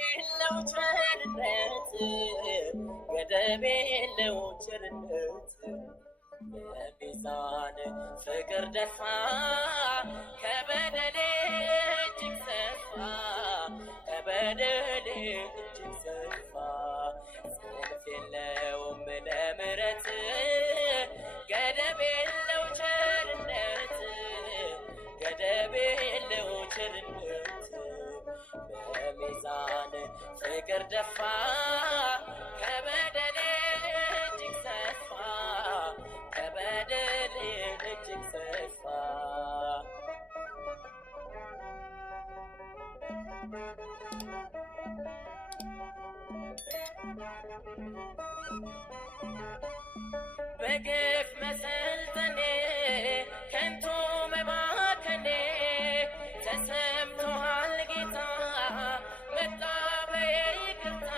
የለው ቸርነት ገደብ የለው ቸርነት በሚዛን ፍቅር ደፋ ከበደሌ እጅግ ሰፋ ከበደሌ እጅግ ሰፋ ሰልፍ የለውም ለምሕረት ገደብ የለው ቸርነት ገደብ የለው ቸርነት በሚዛን ፍቅር ደፋ ከበደሌ እጅግ ሰፋ ከበደሌ እጅግ ሰፋ በግፍ መሰልጠኔ ከንቱ መባከኔ ተሰምቶሃል ጌታ መጣ በይቅርታ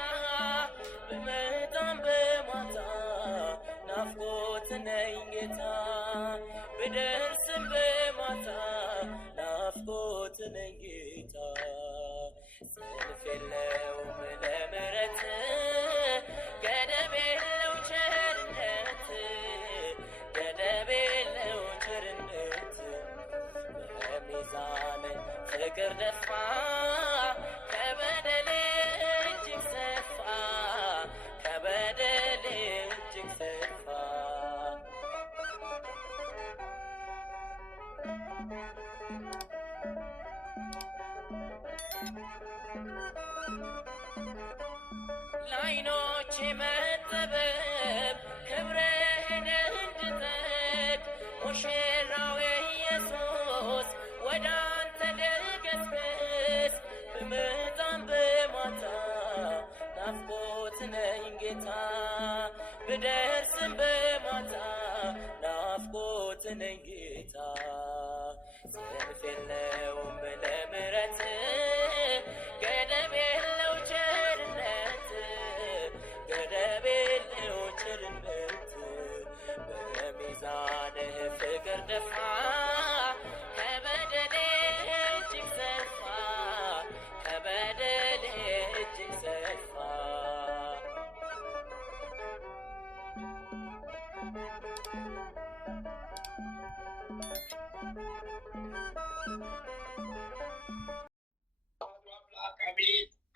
በመጣም በማታ ናፍቆት ነኝ ጌታ ብደርስም በማታ ናፍቆት ነኝ ጌታ ሰልፍ የለውም ለምሕረት ገደብ የለው ቸርነት ገደብ የለው ቸርነት በሚዛን ፍቅር ደፋ ከበደሌ እጅግ ሰፋ ከበደሌ እጅግ ሰፋ ለዓይኖቼ መጠበብ ክብርህን እንድጠቅ ሙሽራው ኢየሱስ ወደ አንተ ልገስግስ ብመጣም በማታ ናፍቆት ነኝ ጌታ ብደርስም በማታ ናፍቆት ነኝ ጌታ ሰልፍ የለውም ለምሕረት ገደብ የለው ቸርነት ገደብ የለው ቸርነት በሚዛንህ ፍቅር ደፋ ከበደሌ እጅግ ሰፋ ከበደሌ እጅግ ሰፋ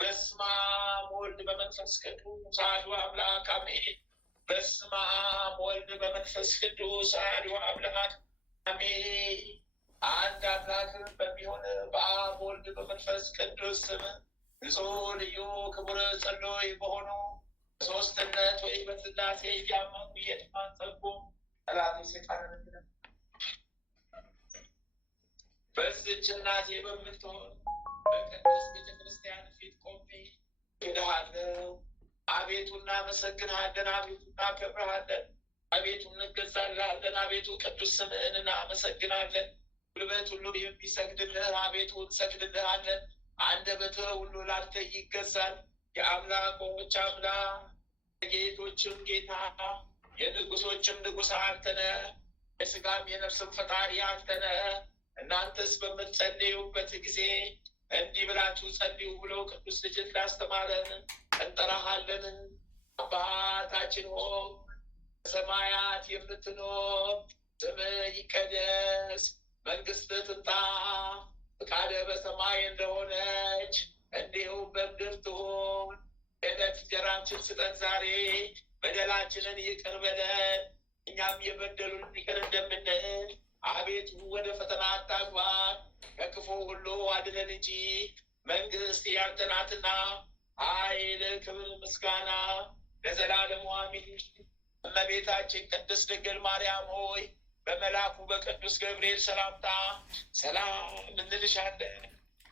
በስመ አብ ወወልድ በመንፈስ ቅዱስ አሐዱ አምላክ አሜን። በስመ አብ ወወልድ በመንፈስ ቅዱስ አሐዱ አምላክ አሜን። አንድ አምላክ በሚሆን በአብ ወልድ በመንፈስ ቅዱስ ስም ንጹሕ ልዩ ክቡር ጸሎይ በሆኑ በሦስትነት ወይ በሥላሴ እያመኑ እየተማጸኑ ጠላት ሰይጣንን በዚህች እናቴ በምትሆን በቅድስት ቤተክርስቲያን ፊት ቆሜ እልሃለሁ። አቤቱ እናመሰግንሃለን፣ አቤቱ እናከብርሃለን፣ አቤቱ እንገዛልሃለን፣ አቤቱ ቅዱስ ስምህን እናመሰግናለን። ጉልበት ሁሉ የሚሰግድልህ አቤቱ እንሰግድልሃለን። አንደበትህ ሁሉ ላንተ ይገዛል። የአምላኮች አምላክ የጌቶችም ጌታ የንጉሶችም ንጉሥ አንተ ነህ። የሥጋም የነፍስም ፈጣሪ አንተ ነህ። እናንተስ በምትጸልዩበት ጊዜ እንዲህ ብላችሁ ጸልዩ ብለው ቅዱስ ልጅ እንዳስተማረን እንጠራሃለን። አባታችን ሆይ በሰማያት የምትኖር ስምህ ይቀደስ፣ መንግሥትህ ትምጣ፣ ፈቃድህ በሰማይ እንደሆነች እንዲሁም በምድር ትሁን። የዕለት እንጀራችንን ስጠን ዛሬ፣ በደላችንን ይቅር በለን እኛም የበደሉንን ይቅር እንደምንል። አቤቱ ወደ ፈተና አታግባን ከክፉ ሁሉ አድነን እንጂ መንግሥት ያንተ ናትና ኃይል፣ ክብር፣ ምስጋና ለዘላለሙ አሜን። እመቤታችን ቅድስት ድንግል ማርያም ሆይ በመልአኩ በቅዱስ ገብርኤል ሰላምታ ሰላም እንልሻለን።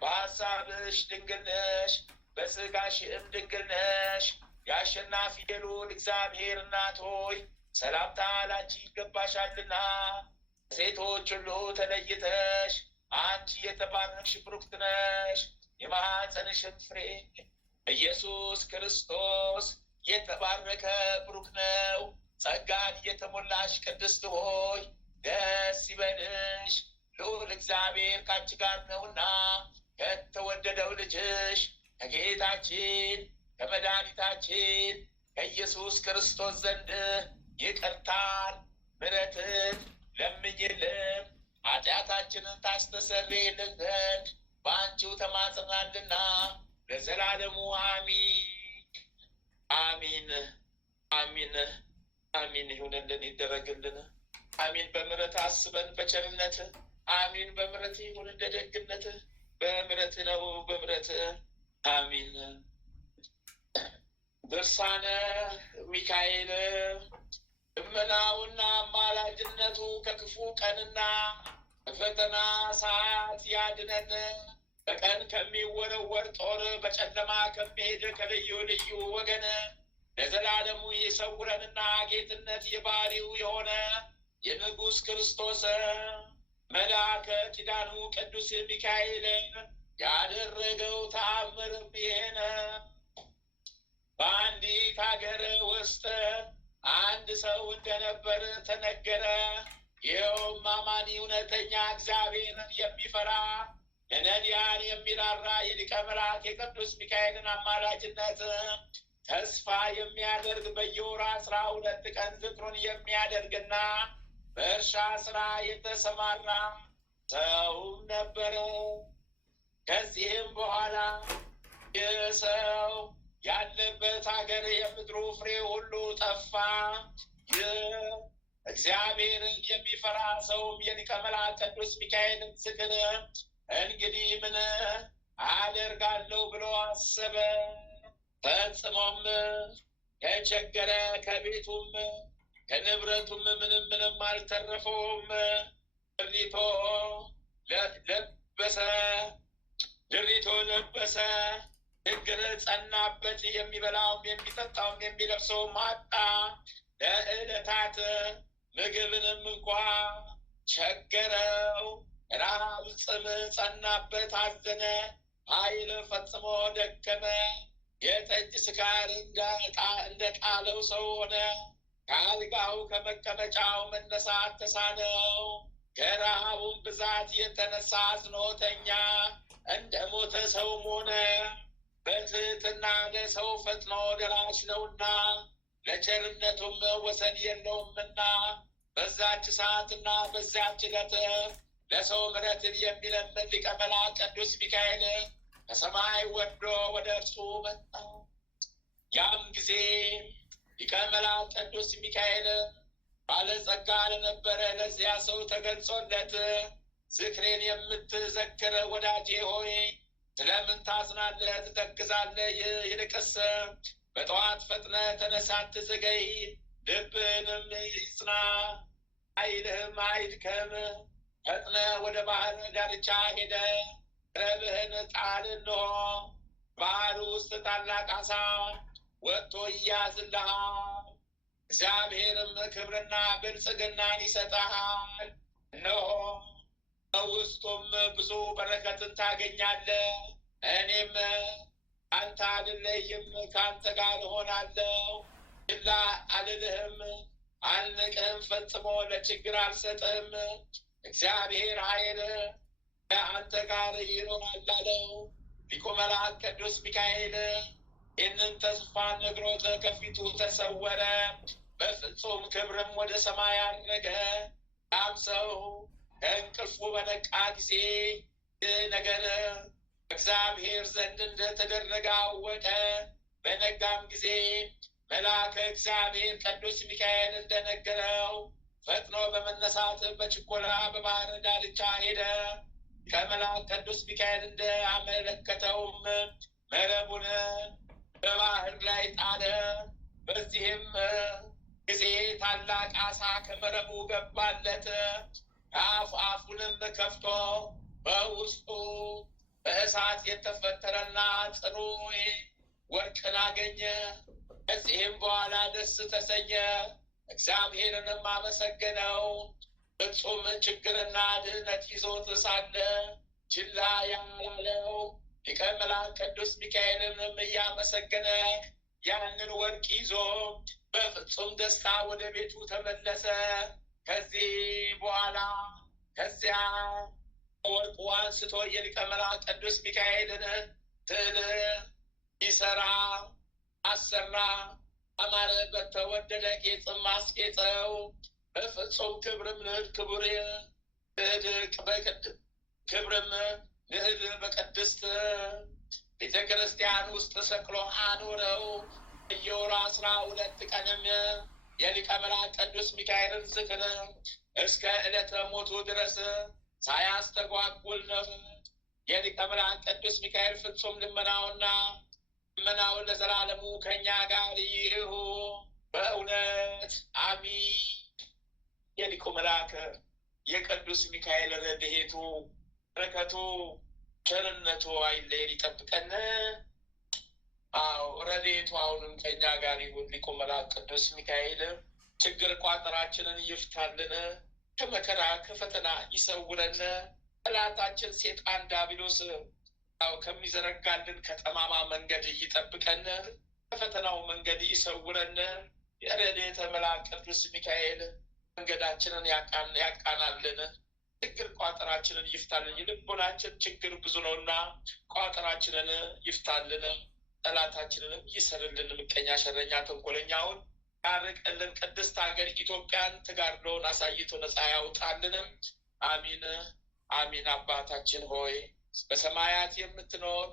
በሐሳብሽ ድንግል ነሽ፣ በሥጋሽም ድንግል ነሽ። የአሸናፊ የልዑል እግዚአብሔር እናት ሆይ ሰላምታ ላንቺ ይገባሻልና ሴቶች ሁሉ ተለይተሽ አንቺ የተባረክሽ ብሩክት ነሽ። የማኅፀንሽም ፍሬ ኢየሱስ ክርስቶስ የተባረከ ብሩክ ነው። ጸጋን የተሞላሽ ቅድስት ሆይ ደስ ይበልሽ፣ ልዑል እግዚአብሔር ከአንቺ ጋር ነውና ከተወደደው ልጅሽ ከጌታ ከጌታችን ከመድኃኒታችን ከኢየሱስ ክርስቶስ ዘንድ ይቅርታን ምሕረትን ለምኝልን ኃጢአታችንን ታስተሰርይልን ዘንድ በአንቺው ተማጽናልና ለዘላለሙ አሚን አሚን አሚን አሚን ይሁንልን ይደረግልን። አሚን። በምሕረት አስበን በቸርነት አሚን። በምሕረት ይሁን እንደ ደግነት በምሕረት ነው በምሕረት አሚን። ድርሳነ ሚካኤል ልመናውና አማላጅነቱ ከክፉ ቀንና ከፈተና ሰዓት ያድነን። በቀን ከሚወረወር ጦር በጨለማ ከሚሄድ ከልዩ ልዩ ወገን ለዘላለሙ ይሰውረንና ጌትነት የባህሪው የሆነ የንጉሥ ክርስቶስ መልአከ ኪዳኑ ቅዱስ ሚካኤል ያደረገው ተአምር ይሄን። በአንዲት ሀገር ውስጥ አንድ ሰው እንደነበር ተነገረ። ይኸውም አማኒ እውነተኛ እግዚአብሔርን የሚፈራ ለነዳያን የሚራራ የሊቀ መላእክት የቅዱስ ሚካኤልን አማላጅነት ተስፋ የሚያደርግ በየወሩ 12 ቀን ዝክሩን የሚያደርግና በእርሻ ስራ የተሰማራ ሰውም ነበረ። ከዚህም በኋላ ይህ ሰው ያለበት ሀገር የምድሩ ፍሬ ሁሉ ጠፋ። ይህ እግዚአብሔርን የሚፈራ ሰውም የሊቀ መላእክት ቅዱስ ሚካኤልን ዝክር እንግዲህ ምን አደርጋለሁ ብሎ አሰበ። ፈጽሞም ተቸገረ። ከቤቱም ከንብረቱም ምንም አልተረፈውም። ድሪቶ ለበሰ። ችግር ጸናበት። የሚበላውም የሚጠጣውም የሚለብሰውም አጣ። ለዕለታት ምግብንም እንኳ ቸገረው። ረሃብ ጽም ጸናበት። አዘነ። ኃይል ፈጽሞ ደከመ። የጠጅ ስካር እንደ ጣለው ሰው ሆነ። ከአልጋው ከመቀመጫው መነሳት ተሳነው። ከረሃቡም ብዛት የተነሳ አዝኖተኛ እንደ ሞተ ሰውም ሆነ። በትሕትና ለሰው ፈጥኖ ደራሽ ነውና ለቸርነቱም ወሰን የለውምና በዛች ሰዓትና በዛች ዕለት ለሰው ምሕረትን የሚለምን ሊቀ መላእክት ቅዱስ ሚካኤል ከሰማይ ወርዶ ወደ እርሱ መጣ። ያም ጊዜ ሊቀ መላእክት ቅዱስ ሚካኤል ባለጸጋ ለነበረ ለዚያ ሰው ተገልጾለት ዝክሬን የምትዘክር ወዳጄ ሆይ ስለምን ታዝናለህ? ትተክዛለህ? ይልቅስ በጠዋት ፈጥነ ተነሳ፣ አትዘገይ። ልብህንም ይጽና፣ ኃይልህም አይድከም። ፈጥነ ወደ ባህር ዳርቻ ሄደ መረብህን ጣል። እንሆ ባህር ውስጥ ታላቅ ዓሣ ወጥቶ ይያዝልሃል። እግዚአብሔርም ክብርና ብልጽግናን ይሰጠሃል። እነሆ በውስጡም ብዙ በረከትን ታገኛለህ። እኔም አንተ አልለይም፣ ከአንተ ጋር እሆናለሁ። ችላ አልልህም፣ አልንቅህም፣ ፈጽሞ ለችግር አልሰጥህም። እግዚአብሔር ኃይል ከአንተ ጋር ይኖራል አለው። ሊቀ መላእክት ቅዱስ ሚካኤል ይህንን ተስፋ ነግሮት ከፊቱ ተሰወረ። በፍጹም ክብርም ወደ ሰማይ አረገ። ያም ሰው ከእንቅልፉ በነቃ ጊዜ ይህ ነገር እግዚአብሔር ዘንድ እንደተደረገ አወቀ። በነጋም ጊዜ መልአከ እግዚአብሔር ቅዱስ ሚካኤል እንደነገረው ፈጥኖ በመነሳት በችኮላ በባህር ዳርቻ ሄደ። ከመልአክ ቅዱስ ሚካኤል እንዳመለከተውም መረቡን በባህር ላይ ጣለ። በዚህም ጊዜ ታላቅ ዓሣ ከመረቡ ገባለት። አፉንም ከፍቶ በውስጡ በእሳት የተፈተረና ጽኑ ወርቅን አገኘ። ከዚህም በኋላ ደስ ተሰኘ፣ እግዚአብሔርንም አመሰገነው። ፍጹም ችግርና ድህነት ይዞት ሳለ ችላ ያላለው ሊቀ መላእክት ቅዱስ ሚካኤልንም እያመሰገነ ያንን ወርቅ ይዞ በፍጹም ደስታ ወደ ቤቱ ተመለሰ። ከዚህ በኋላ ከዚያ ወርቁ አንስቶ የሊቀ መላእክት ቅዱስ ሚካኤልን ስዕል አሰራ፣ አማረ በተወደደ ጌጥም አስጌጠው። በፍጹም ክብርም ንዕድ ክቡር ክብርም ንዕድ በቅድስት ቤተ ክርስቲያን ውስጥ ሰቅሎ አኖረው። በየወሩ 12 ቀንም የሊቀ መላእክት ቅዱስ ሚካኤልን ዝክር እስከ ዕለተ ሞቱ ድረስ ሳያስተጓጉል ነው። የሊቀ መላእክት ቅዱስ ሚካኤል ፍጹም ልመናውን ለዘላለሙ ከእኛ ጋር ይሁን በእውነት አሚን። የሊቀ መላእክት የቅዱስ ሚካኤል ረድኤቱ በረከቱ ቸርነቱ አይለየን፣ ይጠብቀን። ረድኤቱ አሁንም ከእኛ ጋር ይሁን። ሊቀ መላእክት ቅዱስ ሚካኤል ችግር ቋጠራችንን ይፍታልን፣ ከመከራ ከፈተና ይሰውረን። ጠላታችን ሴጣን ዲያብሎስ ከሚዘረጋልን ከጠማማ መንገድ ይጠብቀን፣ ከፈተናው መንገድ ይሰውረን። የረድኤተ መላእክት ቅዱስ ሚካኤል መንገዳችንን ያቃናልን፣ ችግር ቋጠራችንን ይፍታልን። የልቦናችን ችግር ብዙ ነውና ቋጠራችንን ይፍታልን፣ ጠላታችንንም ይሰርልን፣ ምቀኛ ሸረኛ ተንኮለኛውን ያርቅልን። ቅድስት ሀገር ኢትዮጵያን ተጋድሎውን አሳይቶ ነፃ ያውጣልን። አሚን አሚን። አባታችን ሆይ በሰማያት የምትኖር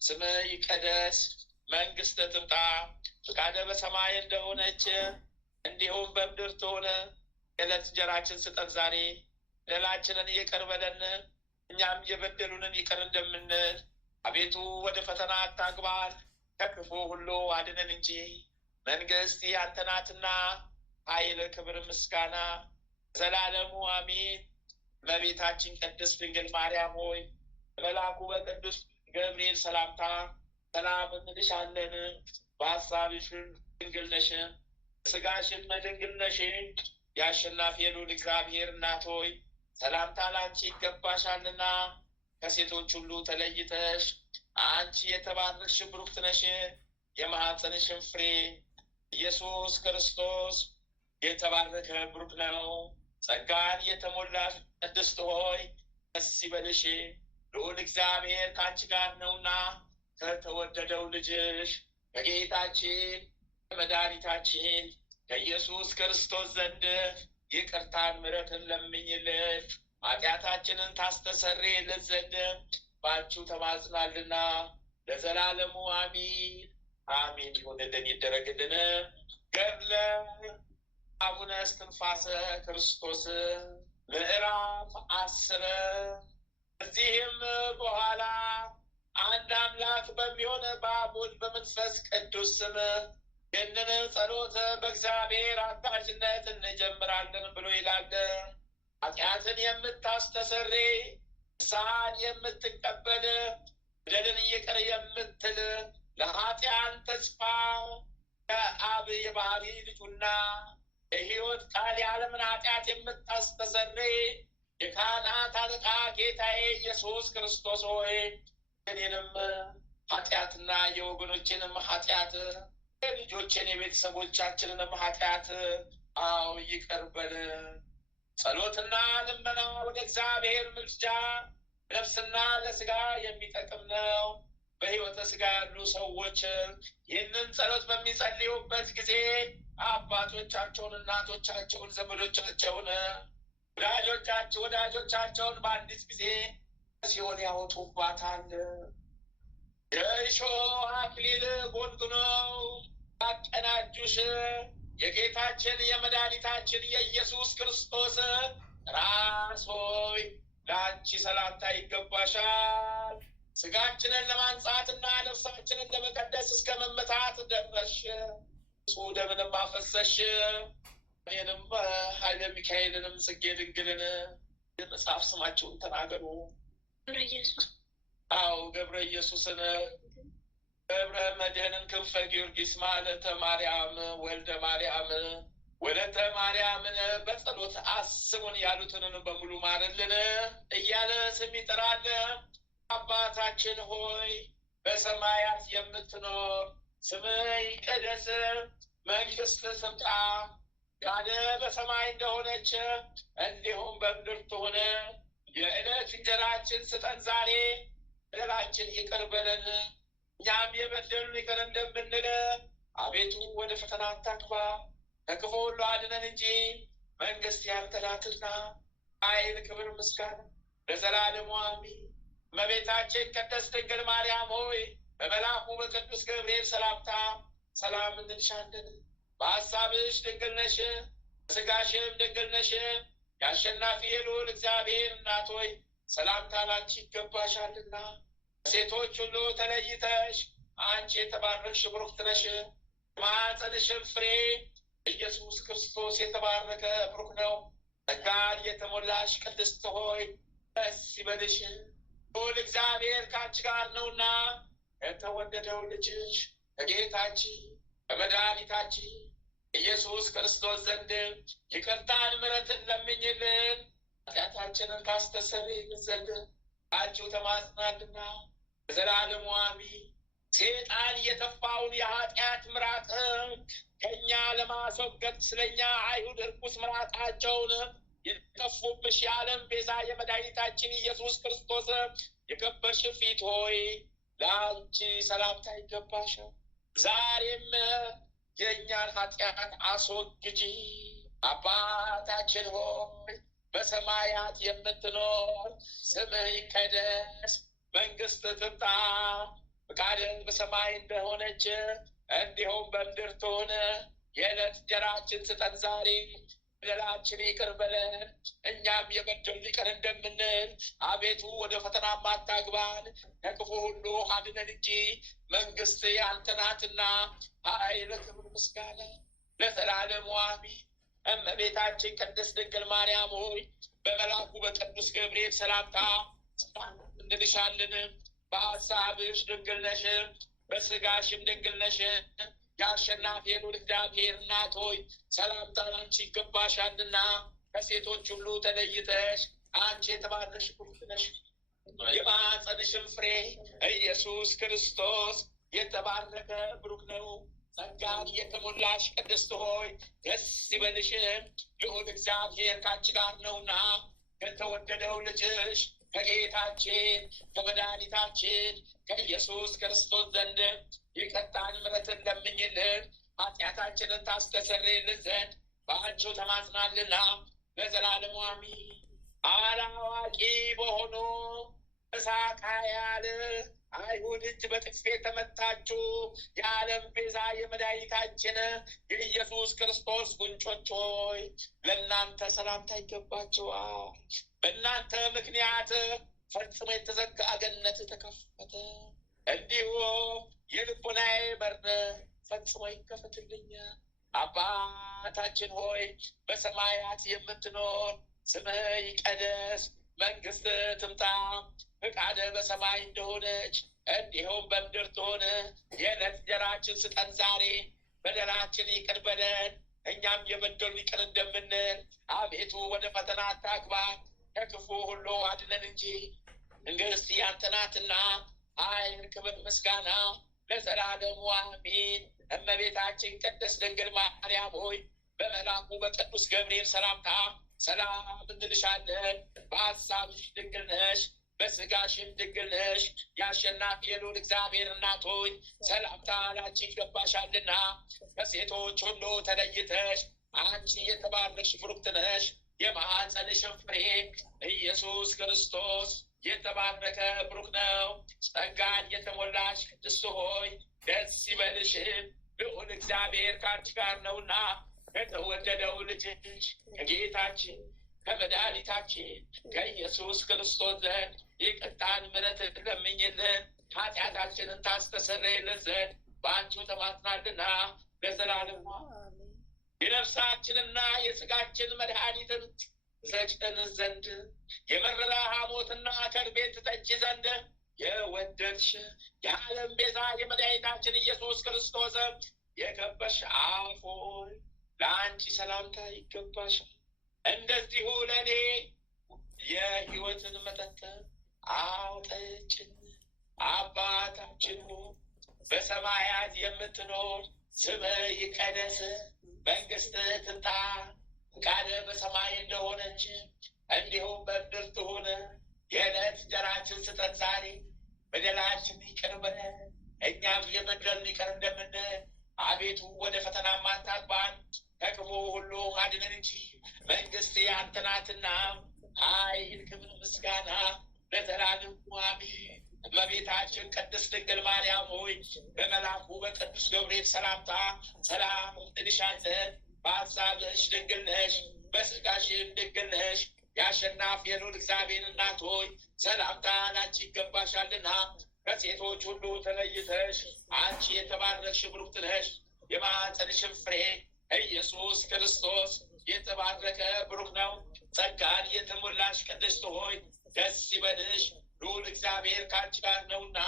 ስምህ ይቀደስ፣ መንግስትህ ትምጣ፣ ፈቃድህ በሰማይ እንደሆነች እንዲሁም በምድር ትሁን። የዕለት እንጀራችንን ስጠን ዛሬ፣ በደላችንን ይቅር በለን እኛም የበደሉንን ይቅር እንደምንል። አቤቱ ወደ ፈተና አታግባን፣ ከክፉ ሁሉ አድነን እንጂ መንግስት ያንተ ናትና ኃይል፣ ክብር፣ ምስጋና ዘላለሙ አሚን። እመቤታችን ቅድስት ድንግል ማርያም ሆይ በመልአኩ በቅዱስ ገብርኤል ሰላምታ ሰላም እንልሻለን። በሐሳብሽ ድንግል ነሽ፣ በሥጋሽም ድንግል ነሽ። የአሸናፊ ልዑል እግዚአብሔር እናት ሆይ ሰላምታ ላንቺ ይገባሻልና ከሴቶች ሁሉ ተለይተሽ አንቺ የተባረክሽ ብሩክት ነሽ። የማኅፀንሽም ፍሬ ኢየሱስ ክርስቶስ የተባረከ ብሩክ ነው። ጸጋን የተሞላሽ ቅድስት ሆይ ደስ ይበልሽ፣ ልዑል እግዚአብሔር ከአንቺ ጋር ነውና ከተወደደው ልጅሽ ከጌታችን ከመድኃኒታችን ከኢየሱስ ክርስቶስ ዘንድ ይቅርታን ምሕረትን ለምኝልን ኃጢአታችንን ታስተሰርይልን ዘንድ ባንቺው ተማጽናልና ለዘላለሙ አሚን አሚን። ይሁንልን ይደረግልን። ገድለ አቡነ እስትንፋሰ ክርስቶስ ምዕራፍ 10 ከዚህም በኋላ አንድ አምላክ በሚሆን በአብ ወልድ በመንፈስ ቅዱስ ስም ይህንን ጸሎት በእግዚአብሔር አጋዥነት እንጀምራለን ብሎ ይላል። ኃጢአትን የምታስተሰርይ ንስሐን የምትቀበል በደልን ይቅር የምትል ለኃጢአን ተስፋ ከአብ የባህሪ ልጁና የሕይወት ቃል የዓለምን ኃጢአት የምታስተሰርይ የካህናት አለቃ ጌታዬ ኢየሱስ ክርስቶስ ሆይ እኔንም ኃጢአትና የወገኖችንም ኃጢአት የልጆችን የቤተሰቦቻችንንም ኃጢአት ይቅር በል። ጸሎትና ልመና ወደ እግዚአብሔር ምልጃ ነፍስና ለስጋ የሚጠቅም ነው። በሕይወተ ስጋ ያሉ ሰዎች ይህንን ጸሎት በሚጸልዩበት ጊዜ አባቶቻቸውን፣ እናቶቻቸውን፣ ዘመዶቻቸውን፣ ወዳጆቻቸውን በአንዲት ጊዜ ሲኦል ያወጡባታል። የእሾህ አክሊል ጎንጉነው ያቀናጁሽ የጌታችን የመድኃኒታችን የኢየሱስ ክርስቶስ ራስ ሆይ ለአንቺ ሰላምታ ይገባሻል። ስጋችንን ለማንጻትና ነፍሳችንን ለመቀደስ እስከ መመታት ደረስሽ። እሱ ደምንም አፈሰሽ። እኔንም ኃይለ ሚካኤልንም ጽጌ ድንግልን የመጽሐፍ ስማቸውን ተናገሩ። ገብረ ኢየሱስን፣ ገብረ መድኅንን፣ ክንፈ ጊዮርጊስ፣ ማለተ ማርያም፣ ወልደ ማርያም፣ ወለተ ማርያምን በጸሎት አስቡን ያሉትንን በሙሉ ማርልን እያለ ስም ይጠራል። አባታችን ሆይ በሰማያት የምትኖር ስምህ ይቀደስ፣ መንግሥትህ ትምጣ፣ ፈቃድህ በሰማይ እንደሆነች እንዲሁም በምድር ትሁን። የዕለት እንጀራችን ስጠን ዛሬ፣ በደላችን ይቅር በለን እኛም የበደሉንን ይቅር እንደምንል። አቤቱ ወደ ፈተና አታግባን፣ ከክፉ ሁሉ አድነን እንጂ መንግስት ያንተ ናትና ኃይል፣ ክብር፣ ምስጋና ለዘላለሙ አሜን። እመቤታችን ቅድስት ድንግል ማርያም ሆይ በመልአኩ በቅዱስ ገብርኤል ሰላምታ ሰላም እንልሻለን። በሐሳብሽ ድንግል ነሽ፣ በሥጋሽም ድንግል ነሽ። የአሸናፊ የልዑል እግዚአብሔር እናት ሆይ ሰላምታ ላንቺ ይገባሻልና ከሴቶች ሁሉ ተለይተሽ አንቺ የተባረክሽ ብሩክት ነሽ። የማኅፀንሽም ፍሬ ኢየሱስ ክርስቶስ የተባረከ ብሩክ ነው። ጸጋን የተሞላሽ ቅድስት ሆይ ደስ ይበልሽ፣ ልዑል እግዚአብሔር ከአንቺ ጋር ነውና የተወደደው ልጅሽ ከጌታችን ከመድኃኒታችን ኢየሱስ ክርስቶስ ዘንድ ይቅርታን ምሕረትን ለምኝልን ኃጢአታችንን ታስተሰርይልን ዘንድ አንቺው ተማጽናልና ለዘላለሙ አሜን። ሴጣን የተፋውን የኃጢአት ምራቅ ከእኛ ለማስወገድ ስለኛ አይሁድ እርኩስ ምራቃቸውን የተፉብሽ የዓለም ቤዛ የመድኃኒታችን ኢየሱስ ክርስቶስ የከበርሽ ፊት ሆይ ለአንቺ ሰላምታ ይገባሻል። ዛሬም የእኛን ኃጢአት አስወግጂ። አባታችን ሆይ በሰማያት የምትኖር ስምህ ይቀደስ፣ መንግስት ትምጣ፣ ፈቃድህ በሰማይ እንደሆነች እንዲሁም በምድር ትሁን። የዕለት እንጀራችንን ስጠን ዛሬ፣ በደላችንን ይቅር በለን እኛም የበደሉንን ይቅር እንደምንል። አቤቱ ወደ ፈተና አታግባን፣ ከክፉ ሁሉ አድነን እንጂ መንግስት ያንተ ናትና ኃይል፣ ክብር፣ ምስጋና ለዘላለሙ አሜን። እመቤታችን ቅድስት ድንግል ማርያም ሆይ በመልአኩ በቅዱስ ገብርኤል ሰላምታ ሰላም እንልሻለን። በሐሳብሽ ድንግል ነሽ፣ በሥጋሽም ድንግል ነሽ። የአሸናፊ የልዑል እግዚአብሔር እናት ሆይ ሰላምታ ላንቺ ይገባሻልና ከሴቶች ሁሉ ተለይተሽ አንቺ የተባረክሽ ብሩክት ነሽ። የማኅፀንሽም ፍሬ ኢየሱስ ክርስቶስ የተባረከ ብሩክ ነው። ጸጋን የተሞላሽ ቅድስት ሆይ ደስ ይበልሽ፣ ልዑል እግዚአብሔር ከአንቺ ጋር ነውና ከተወደደው ልጅሽ ከጌታችን ከመድኃኒታችን ከኢየሱስ ክርስቶስ ዘንድ ይቅርታን ምሕረትን ለምኝልን ኃጢአታችንን ታስተሰርይልን ዘንድ በአንቺው ተማጽናልና ለዘላለሙ አሜን። አላዋቂ በሆኑ ተሳቃያል አይሁድ እጅ በጥፊ የተመታችሁ የዓለም ቤዛ የመድኃኒታችን የኢየሱስ ክርስቶስ ጉንጮች ሆይ ለእናንተ ሰላምታ ይገባችኋል። በእናንተ ምክንያት ፈጽሞ የተዘጋ ገነት ተከፈተ። እንዲሁ የልቡናዬ በር ፈጽሞ ይከፈትልኝ። አባታችን ሆይ በሰማያት የምትኖር ስምህ ይቀደስ፣ መንግስት ትምጣ፣ ፈቃድህ በሰማይ እንደሆነች እንዲሁም በምድር ትሁን። የዕለት እንጀራችንን ስጠን ዛሬ፣ በደላችንን ይቅር በለን እኛም የበደሉንን ይቅር እንደምንል። አቤቱ ወደ ፈተና አታግባን፣ ከክፉ ሁሉ አድነን እንጂ መንግስት ያንተ ናትና ኃይል፣ ክብር፣ ምስጋና ለዘላለሙ አሜን። እመቤታችን ቅድስት ድንግል ማርያም ሆይ በመልአኩ በቅዱስ ገብርኤል ሰላምታ ሰላም እንልሻለን። በሐሳብሽ ድንግል ነሽ፣ በሥጋሽም ድንግል ነሽ። የአሸናፊ የልዑል እግዚአብሔር እናት ሆይ ሰላምታ ላንቺ ይገባሻልና ከሴቶች ሁሉ ተለይተሽ አንቺ የተባረክሽ ብሩክት ነሽ። የማኅፀንሽም ፍሬ ኢየሱስ ክርስቶስ የተባረከ ብሩክ ነው። ጸጋን የተሞላሽ ቅድስት ሆይ ደስ ይበልሽ፣ ልዑል እግዚአብሔር ከአንቺ ጋር ነውና ከተወደደው ልጅሽ ከጌታችን ከመድኃኒታችን ከኢየሱስ ክርስቶስ ዘንድ ይቅርታን ምሕረትን ለምኝልን ኃጢአታችንን ታስተሰርይልን ዘንድ በአንቺው ተማጽናልና ለዘላለሙ የነፍሳችንና የሥጋችን መድኃኒትን ትሰጭን ዘንድ የመረራ ሐሞትና ከርቤን ትጠጪ ዘንድ የወደድሽ የዓለም ቤዛ የመድኃኒታችን ኢየሱስ ክርስቶስ የከበርሽ አፍ ሆይ ለአንቺ ሰላምታ ይገባሻል። እንደዚሁ ለእኔ የሕይወትን መጠጥ አጠጭን። አባታችን በሰማያት የምትኖር ስምህ ይቀደስ፣ መንግሥትህ ትምጣ፣ ፈቃድህ በሰማይ እንደሆነች እንዲሁም በምድር ትሁን። የዕለት እንጀራችንን ስጠን ዛሬ፣ በደላችንን ይቅር በለን እኛም የበደሉንን ይቅር እንደምንል። አቤቱ ወደ ፈተና አታግባን፣ ከክፉ ሁሉ አድነን እንጂ መንግስት ያንተ ናትና ኃይል፣ ክብር፣ ምስጋና ለዘላለሙ አሜን። እመቤታችን ቅድስት ድንግል ማርያም ሆይ በመልአኩ በቅዱስ ገብርኤል ሰላምታ ሰላም እንልሻለን። በሐሳብሽ ድንግል ነሽ፣ በሥጋሽም ድንግል ነሽ። የአሸናፊ የልዑል እግዚአብሔር እናት ሆይ ሰላምታ ላንቺ ይገባሻልና ከሴቶች ሁሉ ተለይተሽ አንቺ የተባረክሽ ብሩክት ነሽ። የማኅፀንሽም ፍሬ ኢየሱስ ክርስቶስ የተባረከ ብሩክ ነው። ጸጋን የተሞላሽ ቅድስት ሆይ ደስ ይበልሽ፣ ልዑል እግዚአብሔር ከአንቺ ጋር ነውና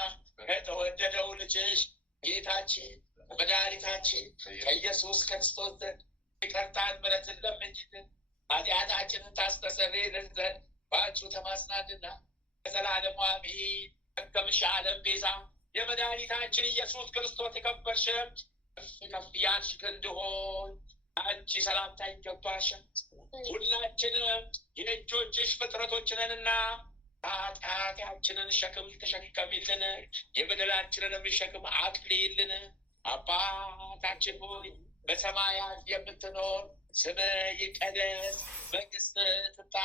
ከተወደደው ልጅሽ ጌታችን መድኃኒታችን ከኢየሱስ ክርስቶስ ዘንድ ይቅርታን ምሕረትን ለምኝልን ኃጢአታችንን ታስተሰርይልን ዘንድ በአንቺ ተማጽናልና ለዘላለሙ አሜን። ከምሽ ዓለም ቤዛ የመድኃኒታችን ኢየሱስ ክርስቶስ የከበርሽ ከፍ ከፍ ያልሽ ክንድ ሆይ አንቺ ሰላምታ ይገባሻል። ሁላችንም የእጆችሽ ፍጥረቶች ነንና ኃጢአታችንን ሸክም ተሸከሚልን፣ የበደላችንንም ሸክም አቅልይልን። አባታችን ሆይ በሰማያት የምትኖር ስምህ ይቀደስ፣ መንግሥትህ ትምጣ፣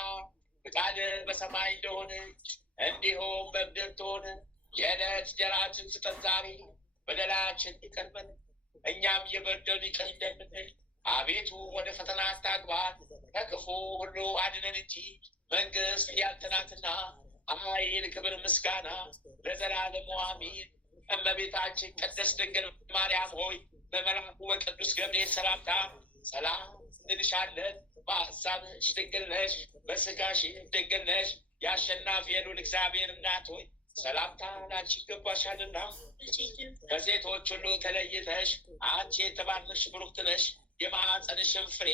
ፈቃድህ በሰማይ እንደሆነች እንዲሁም በምድር ትሁን። የዕለት እንጀራችንን ስጠን ዛሬ፣ በደላችንን ይቅር በለን እኛም የበደሉንን ይቅር እንደምንል። አቤቱ ወደ ፈተና አታግባን፣ ከክፉ ሁሉ አድነን እንጂ መንግሥት ያንተ ናትና ኃይል፣ ክብር፣ ምስጋና ለዘላለሙ አሜን። እመቤታችን ቅድስት ድንግል ማርያም ሆይ በመልአኩ በቅዱስ ገብርኤል ሰላምታ ሰላም እንልሻለን። በሐሳብሽ ድንግል ነሽ፣ በሥጋሽም ድንግል ነሽ። የአሸናፊ የልዑል እግዚአብሔር እናት ሆይ ሰላምታ ላንቺ ይገባሻልና ከሴቶች ሁሉ ተለይተሽ አንቺ የተባረክሽ ብሩክት ነሽ። የማኅፀንሽም ፍሬ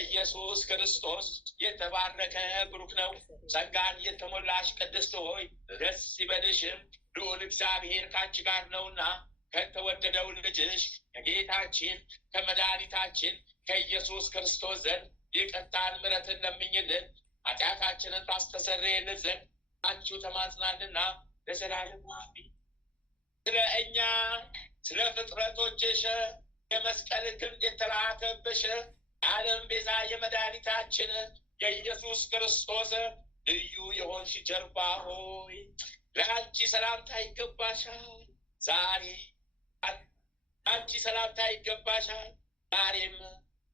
ኢየሱስ ክርስቶስ የተባረከ ብሩክ ነው። ጸጋን የተሞላሽ ቅድስት ሆይ ደስ ይበልሽም፣ ልዑል እግዚአብሔር ከአንቺ ጋር ነውና ከተወደደው ልጅሽ ከጌታችን ከመድኃኒታችን ከኢየሱስ ክርስቶስ ዘንድ ይቅርታን ምሕረትን ለምኝልን ኃጢአታችንን ታስተሰርይልን ዘንድ አንቺው ተማጽናልና ለዘላለሙ አሜን። ስለ እኛ ስለ ፍጥረቶችሽ የመስቀል ክንድ የተላከብሽ የዓለም ቤዛ የመድኃኒታችን የኢየሱስ ክርስቶስ ልዩ የሆንሽ ጀርባ ሆይ ለአንቺ ሰላምታ ይገባሻል። ዛሬ አንቺ ሰላምታ ይገባሻል። ዛሬም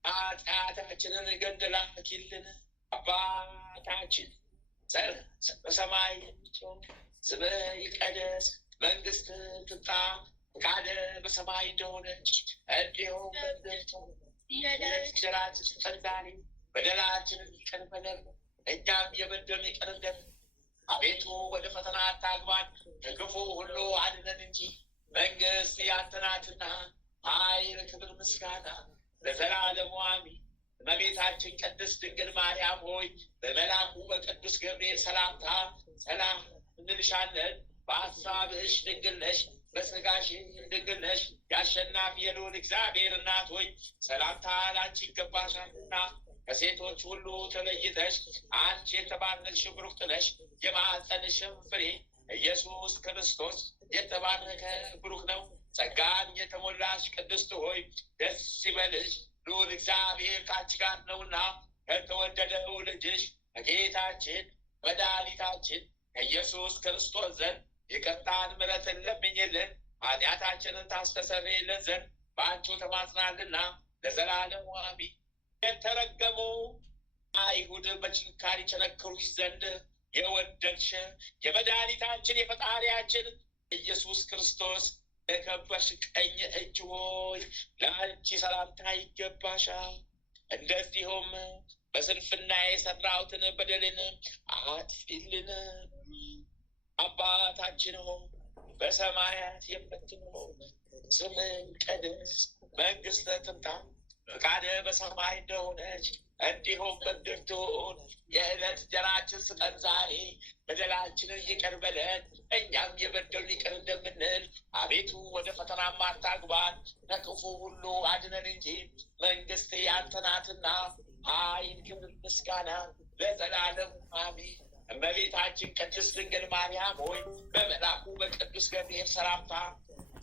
ኃጢአታችንን ገንድላ ኪልን። አባታችን በሰማይ የምትሆን ስምህ ይቀደስ፣ መንግሥትህ ትምጣ፣ ፈቃድህ በሰማይ እንደሆነች እንዲሁም በምድር ትሁን። የዕለት እንጀራችንን ስጠን ዛሬ፣ በደላችንን ይቅር በለን እኛም የበደሉንን ይቅር እንደምንል። አቤቱ ወደ ፈተና አታግባን፣ ከክፉ ሁሉ አድነን እንጂ መንግሥት ያንተ ናትና ኃይል፣ ክብር፣ ምስጋና ለዘላለሙ አሜን። እመቤታችን ቅድስት ድንግል ማርያም ሆይ በመልአኩ በቅዱስ ገብርኤል ሰላምታ ሰላም እንልሻለን። በሐሳብሽ ድንግል ነሽ፣ በሥጋሽም ድንግል ነሽ። የአሸናፊ የልዑል እግዚአብሔር እናት ሆይ ሰላምታ ላንቺ ይገባሻልና ከሴቶች ሁሉ ተለይተሽ አንቺ የተባረክሽ ብሩክት ነሽ። የማኅፀንሽም ፍሬ ኢየሱስ ክርስቶስ የተባረከ ብሩክ ነው። ጸጋን የተሞላሽ ቅድስት ሆይ ደስ ይበልሽ፣ ልዑል እግዚአብሔር ከአንቺ ጋር ነውና ከተወደደው ልጅሽ ከጌታችን መድኃኒታችን ከኢየሱስ ክርስቶስ ዘንድ ይቅርታን ምሕረትን ለምኝልን ኃጢአታችንን ታስተሰርይልን ዘንድ በአንቺው ተማጽናልና ለዘላለሙ አሜን። የተረገሙ አይሁድ በችንካር ይቸነክሩሽ ዘንድ የወደድሽ የመድኃኒታችን የፈጣሪያችን ኢየሱስ ክርስቶስ የከበርሽ ቀኝ እጅ ሆይ ለአንቺ ሰላምታ ይገባሻል። እንደዚሁም በስንፍና የሰራሁትን በደልን አጥፊልን። አባታችን ሆይ በሰማያት የምትኖር ስምህ ይቀደስ፣ መንግሥትህ ትምጣ፣ ፈቃድህ በሰማይ እንደሆነች እንዲሁም በምድር ትሁን። የዕለት እንጀራችንን ስጠን ዛሬ፣ በደላችንን ይቅር በለን እኛም የበደሉንን ይቅር እንደምንል። አቤቱ ወደ ፈተናም አታግባን፣ ከክፉ ሁሉ አድነን እንጂ መንግሥት ያንተ ናትና ኃይል፣ ክብር፣ ምስጋና ለዘላለሙ አሜን። እመቤታችን ቅድስት ድንግል ማርያም ሆይ በመልአኩ በቅዱስ ገብርኤል ሰላምታ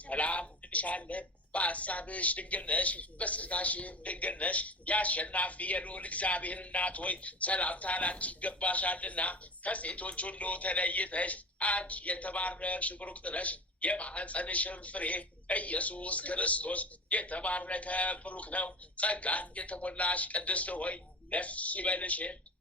ሰላም እንልሻለን። በሐሳብሽ ድንግል ነሽ፣ በሥጋሽም ድንግል ነሽ። የአሸናፊ የልዑል እግዚአብሔር እናት ሆይ ሰላምታ ላንቺ ይገባሻልና ከሴቶች ሁሉ ተለይተሽ አንቺ የተባረክሽ ብሩክት ነሽ። የማኅፀንሽም ፍሬ ኢየሱስ ክርስቶስ የተባረከ ብሩክ ነው። ጸጋን የተሞላሽ ቅድስት ሆይ ደስ ይበልሽ፣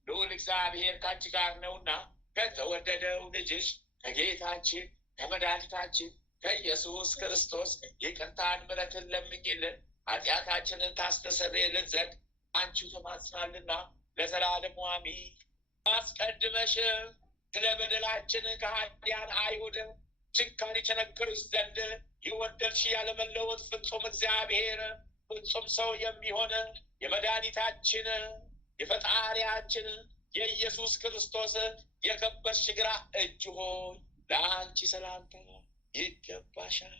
ልዑል እግዚአብሔር ከአንቺ ጋር ነውና ከተወደደው ልጅሽ ከጌታችን ከመድኃኒታችን ከኢየሱስ ክርስቶስ ይቅርታን ምሕረትን ለምኝልን ኃጢአታችንን ታስተሰርይልን ዘንድ አንቺ ተማጽናልና ለዘላለሙ አሜን። አስቀድመሽ ስለ በደላችን ከኃጢአን አይሁድ ጭካኔ ቸነክርሽ ዘንድ የወደድሽ ያለመለወጥ ፍጹም እግዚአብሔር ፍጹም ሰው የሚሆን የመድኃኒታችን የፈጣሪያችን የኢየሱስ ክርስቶስ የከበርሽ ግራ እጅ ሆይ ለአንቺ ሰላምታ ይገባሻል።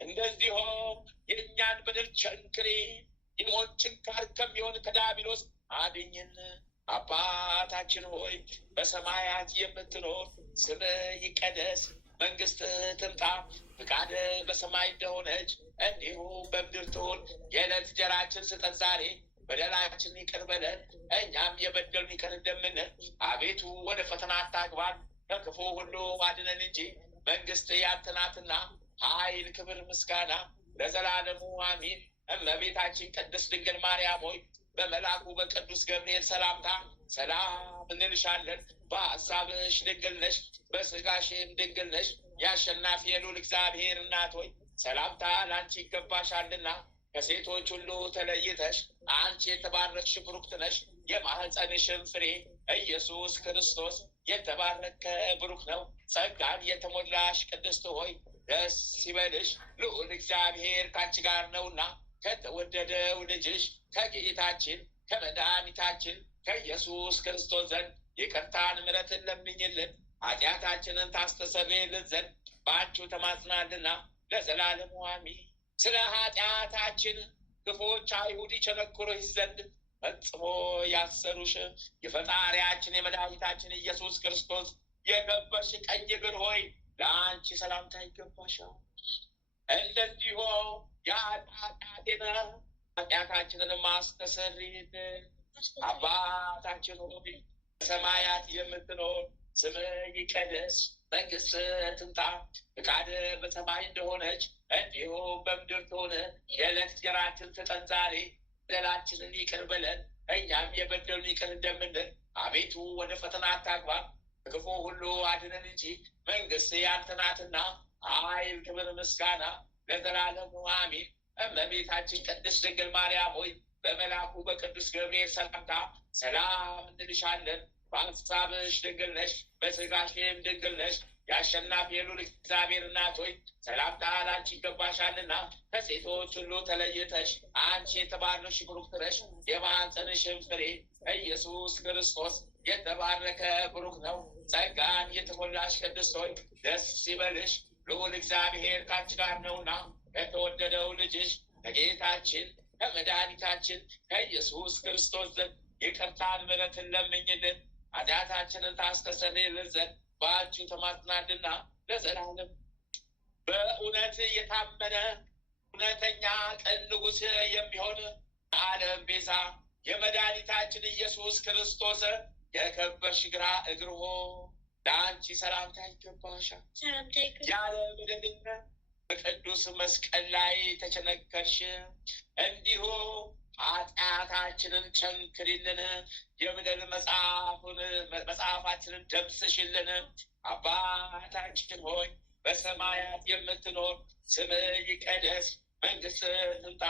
እንደዚሁም የእኛን በደል ቸንክሬ የሞት ችንካር ከሚሆን ከዲያብሎስ አድኝን። አባታችን ሆይ በሰማያት የምትኖር ስምህ ይቀደስ፣ መንግሥትህ ትምጣ፣ ፈቃድህ በሰማይ እንደሆነች እንዲሁም በምድር ትሁን። የዕለት እንጀራችንን ስጠን ዛሬ፣ በደላችንን ይቅር በለን እኛም የበደሉንን ይቅር እንደምንል። አቤቱ ወደ ፈተና አታግባን ከክፉ ሁሉ አድነን እንጂ መንግሥት ያንተ ናትና ኃይል፣ ክብር፣ ምስጋና ለዘላለሙ አሜን። እመቤታችን ቅድስት ድንግል ማርያም ሆይ በመልአኩ በቅዱስ ገብርኤል ሰላምታ ሰላም እንልሻለን። በሐሳብሽ ድንግል ነሽ፣ በሥጋሽም ድንግል ነሽ። የአሸናፊ የልዑል እግዚአብሔር እናት ሆይ ሰላምታ ለአንቺ ይገባሻልና ከሴቶች ሁሉ ተለይተሽ አንቺ የተባረክሽ ብሩክት ነሽ። የማኅፀንሽም ፍሬ ኢየሱስ ክርስቶስ የተባረከ ብሩክ ነው። ጸጋን የተሞላሽ ቅድስት ሆይ ደስ ይበልሽ፣ ልዑል እግዚአብሔር ከአንቺ ጋር ነውና ከተወደደው ልጅሽ ከጌታችን ከመድኃኒታችን ከኢየሱስ ክርስቶስ ዘንድ ይቅርታን ምሕረትን ለምኝልን ኃጢአታችንን ታስተሰርይልን ዘንድ በአንቺው ተማጽናልና ለዘላለሙ አሜን። ስለ ኃጢአታችን ክፉዎች አይሁድ ይቸነክሩሽ ዘንድ ፈጽሞ ያሰሩሽ የፈጣሪያችን የመድኃኒታችን ኢየሱስ ክርስቶስ የከበርሽ ቀኝ እግር ሆይ ለአንቺ ሰላምታ ይገባሻል። እንደዚሁ ኃጢአታችንን ማስተሰርይልን አባታችን ሆይ በሰማያት የምትኖር ስምህ ይቀደስ፣ መንግሥትህ ትምጣ፣ ፈቃድህ በሰማይ እንደሆነች እንዲሁም በምድር ትሁን። የዕለት እንጀራችንን ስጠን ዛሬ፣ በደላችንን ይቅር በለን እኛም የበደሉንን ይቅር እንደምንል። አቤቱ ወደ ፈተና አታግባን ከክፉ ሁሉ አድነን እንጂ መንግሥት ያንተ ናትና ኃይል፣ ክብር፣ ምስጋና ለዘላለሙ አሜን። እመቤታችን ቅድስት ድንግል ማርያም ሆይ በመልአኩ በቅዱስ ገብርኤል ሰላምታ ሰላም እንልሻለን። በሐሳብሽ ድንግል ነሽ፣ በሥጋሽም ድንግል ነሽ። የአሸናፊ የልዑል እግዚአብሔር እናት ሆይ ሰላምታ ላንቺ ይገባሻልና ከሴቶች ሁሉ ተለይተሽ አንቺ የተባረክሽ ብሩክት ነሽ። የማኅፀንሽም ፍሬ ኢየሱስ ክርስቶስ የተባረከ ብሩክ ነው። ጸጋን የተሞላሽ ቅድስት ሆይ ደስ ይበልሽ፣ ልዑል እግዚአብሔር ከአንቺ ጋር ነውና ከተወደደው ልጅሽ ከጌታችን ከመድኃኒታችን ከኢየሱስ ክርስቶስ ዘንድ ይቅርታን ምሕረትን ለምኝልን ኃጢአታችንን ታስተሰርይልን ዘንድ በአንቺው ተማጽናልና ለዘላለም። በእውነት የታመነ እውነተኛ ቅን ንጉሥ የሚሆን የዓለም ቤዛ የመድኃኒታችን ኢየሱስ ክርስቶስ የከበርሽ ግራ እግር ሆይ ለአንቺ ሰላምታ ይገባሻል። ያለ በደል በቅዱስ መስቀል ላይ ተቸነከርሽ፣ እንዲሁ ኃጢአታችንን ቸንክሪልን፣ የበደል መጽሐፋችንን ደምስሽልን። አባታችን ሆይ በሰማያት የምትኖር ስምህ ይቀደስ፣ መንግሥትህ ትምጣ፣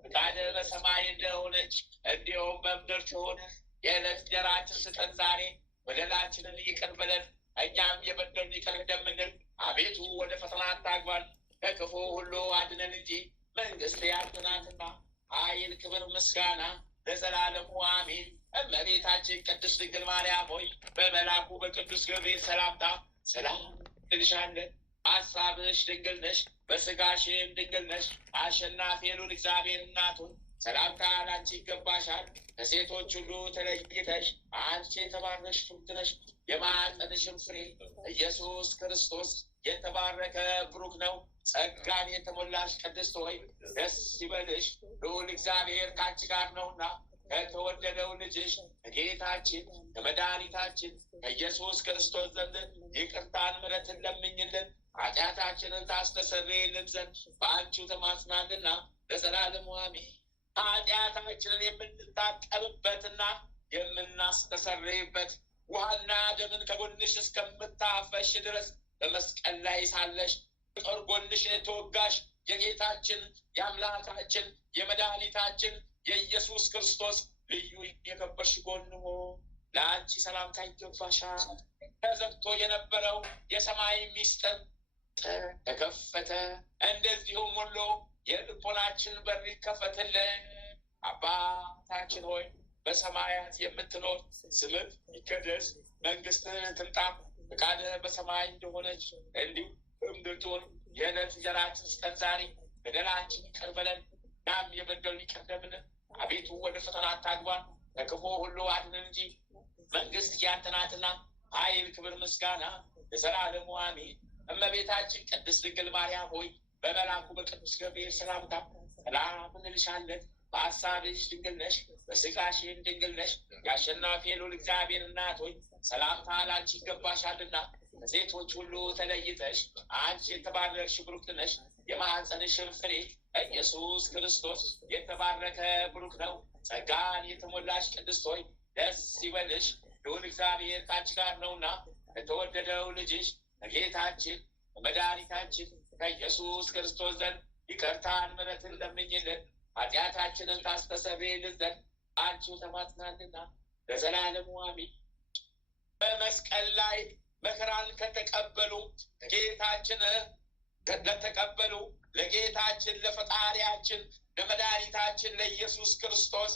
ፈቃድህ በሰማይ እንደሆነች እንዲሁም በምድር ትሁን። የዕለት እንጀራችንን ስጠን ዛሬ፣ በደላችንን ይቅር በለን እኛም የበደሉንን ይቅር እንደምንል። አቤቱ ወደ ፈተና አታግባን ከክፉ ሁሉ አድነን እንጂ መንግሥት ያንተ ናትና ኃይል፣ ክብር፣ ምስጋና ለዘላለሙ አሜን። እመቤታችን ቅድስት ድንግል ማርያም ሆይ በመልአኩ በቅዱስ ገብርኤል ሰላምታ ሰላም እንልሻለን። ሐሳብሽ ድንግል ነሽ፣ በሥጋሽም ድንግል ነሽ። አሸናፊ የልዑል እግዚአብሔር እናት ሆይ ሰላምታ ላንቺ ይገባሻል። ከሴቶች ሁሉ ተለይተሽ አንቺ የተባረክሽ ብሩክት ነሽ። የማኅፀንሽም ፍሬ ኢየሱስ ክርስቶስ የተባረከ ብሩክ ነው። ጸጋን የተሞላሽ ቅድስት ሆይ ደስ ይበልሽ፣ ልዑል እግዚአብሔር ከአንቺ ጋር ነውና ከተወደደው ልጅሽ ከጌታችን ከመድኃኒታችን ከኢየሱስ ክርስቶስ ዘንድ ይቅርታን ምሕረትን ለምኝልን ኃጢአታችንን ታስተሰርይልን ዘንድ በአንቺው ተማጽናልና ለዘላለሙ አሜን። ኃጢአታችንን የምንታጠብበትና የምናስተሰርይበት ውሃና ደምን ከጎንሽ እስከምታፈሽ ድረስ በመስቀል ላይ ሳለሽ ጦር ጎንሽን የተወጋሽ የጌታችን የአምላካችን የመድኃኒታችን የኢየሱስ ክርስቶስ ልዩ የከበርሽ ጎን ለአንቺ ሰላምታ ይገባሻል። ተዘግቶ የነበረው የሰማይ ሚስጥር ተከፈተ። እንደዚሁም ሁሉ የልቦናችን በር ይከፈትልን። አባታችን ሆይ በሰማያት የምትኖር ስምህ ይቀደስ፣ መንግስትህ ትምጣ፣ ፈቃድህ በሰማይ እንደሆነች እንዲሁ በምድር ትሁን። የዕለት እንጀራችንን ስጠን ዛሬ፣ በደላችንን ይቅር በለን እኛም የበደሉንን ይቅር እንደምንል፣ አቤቱ ወደ ፈተና አታግባን ከክፉ ሁሉ አድነን እንጂ መንግስት ያንተ ናትና ኃይል፣ ክብር፣ ምስጋና ለዘላለሙ አሜን። እመቤታችን ቅድስት ድንግል ማርያም ሆይ በመልአኩ በቅዱስ ገብርኤል ሰላምታ ሰላም እንልሻለን። በሐሳብሽ ድንግል ነሽ፣ በሥጋሽም ድንግል ነሽ። የአሸናፊ ልዑል እግዚአብሔር እናት ሆይ ሰላምታ ላንቺ ይገባሻልና ከሴቶች ሁሉ ተለይተሽ አንቺ የተባረክሽ ብሩክት ነሽ። የማኅፀንሽም ፍሬ ኢየሱስ ክርስቶስ የተባረከ ብሩክ ነው። ጸጋን የተሞላሽ ቅድስት ሆይ ደስ ይበልሽ፣ ልዑል እግዚአብሔር ከአንቺ ጋር ነውና ከተወደደው ልጅሽ ከጌታችን ከመድኃኒታችን ከኢየሱስ ክርስቶስ ዘንድ ይቅርታን ምሕረትን ለምኝልን ኃጢአታችንን ታስተሰርይልን ዘንድ አንቺው ተማጽናልና ለዘላለሙ አሜን። በመስቀል ላይ መከራን ከተቀበሉ ጌታችን ለተቀበሉ ለጌታችን ለፈጣሪያችን ለመድኃኒታችን ለኢየሱስ ክርስቶስ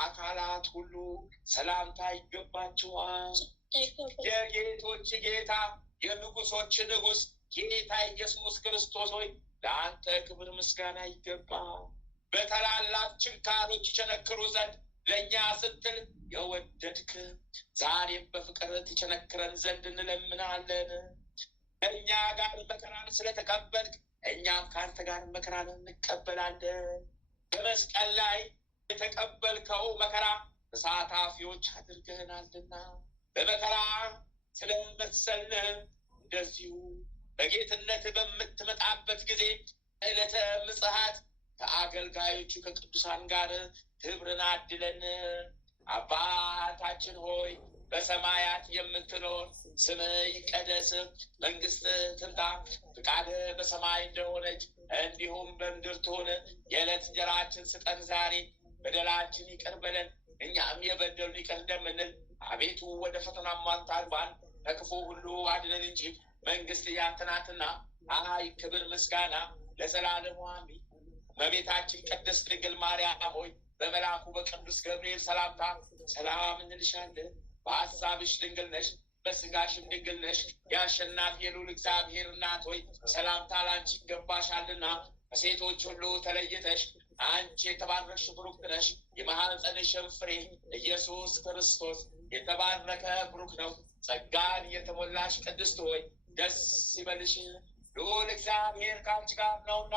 አካላት ሁሉ ሰላምታ ይገባችኋል። የጌቶች ጌታ የንጉሶች ንጉሥ ጌታ ኢየሱስ ክርስቶስ ሆይ ለአንተ ክብር ምስጋና ይገባ። በታላላቅ ችንካሮች ይቸነክሩ ዘንድ ለእኛ ስትል የወደድክ ዛሬም በፍቅር ትቸነክረን ዘንድ እንለምናለን። እኛ ጋር መከራን ስለተቀበልክ እኛም ከአንተ ጋር መከራን እንቀበላለን። በመስቀል ላይ የተቀበልከው መከራ ተሳታፊዎች አድርገናልና በመከራ ስለመሰልን እንደዚሁ በጌትነት በምትመጣበት ጊዜ ዕለተ ምጽአት ከአገልጋዮቹ ከቅዱሳን ጋር ክብርን አድለን። አባታችን ሆይ በሰማያት የምትኖር ስምህ ይቀደስ፣ መንግስትህ ትምጣ፣ ፈቃድህ በሰማይ እንደሆነች እንዲሁም በምድር ትሁን። የዕለት እንጀራችንን ስጠን ዛሬ፣ በደላችን ይቅር በለን እኛም የበደሉንን ይቅር እንደምንል፣ አቤቱ ወደ ፈተና አታግባን ከክፉ ሁሉ አድነን እንጂ መንግስት ያንተ ናትና ኃይል፣ ክብር፣ ምስጋና ለዘላለሙ አሜን። እመቤታችን ቅድስት ድንግል ማርያም ሆይ በመልአኩ በቅዱስ ገብርኤል ሰላምታ ሰላም እንልሻለን። በሐሳብሽ ድንግል ነሽ፣ በሥጋሽም ድንግል ነሽ። የአሸናፊ የልዑል እግዚአብሔር እናት ሆይ ሰላምታ ላንቺ ይገባሻልና ከሴቶች ሁሉ ተለይተሽ አንቺ የተባረክሽ ብሩክ ነሽ። የማኅፀንሽም ፍሬ ኢየሱስ ክርስቶስ የተባረከ ብሩክ ነው። ጸጋን የተሞላሽ ቅድስት ሆይ ደስ ይበልሽ፣ ልዑል እግዚአብሔር ከአንቺ ጋር ነውና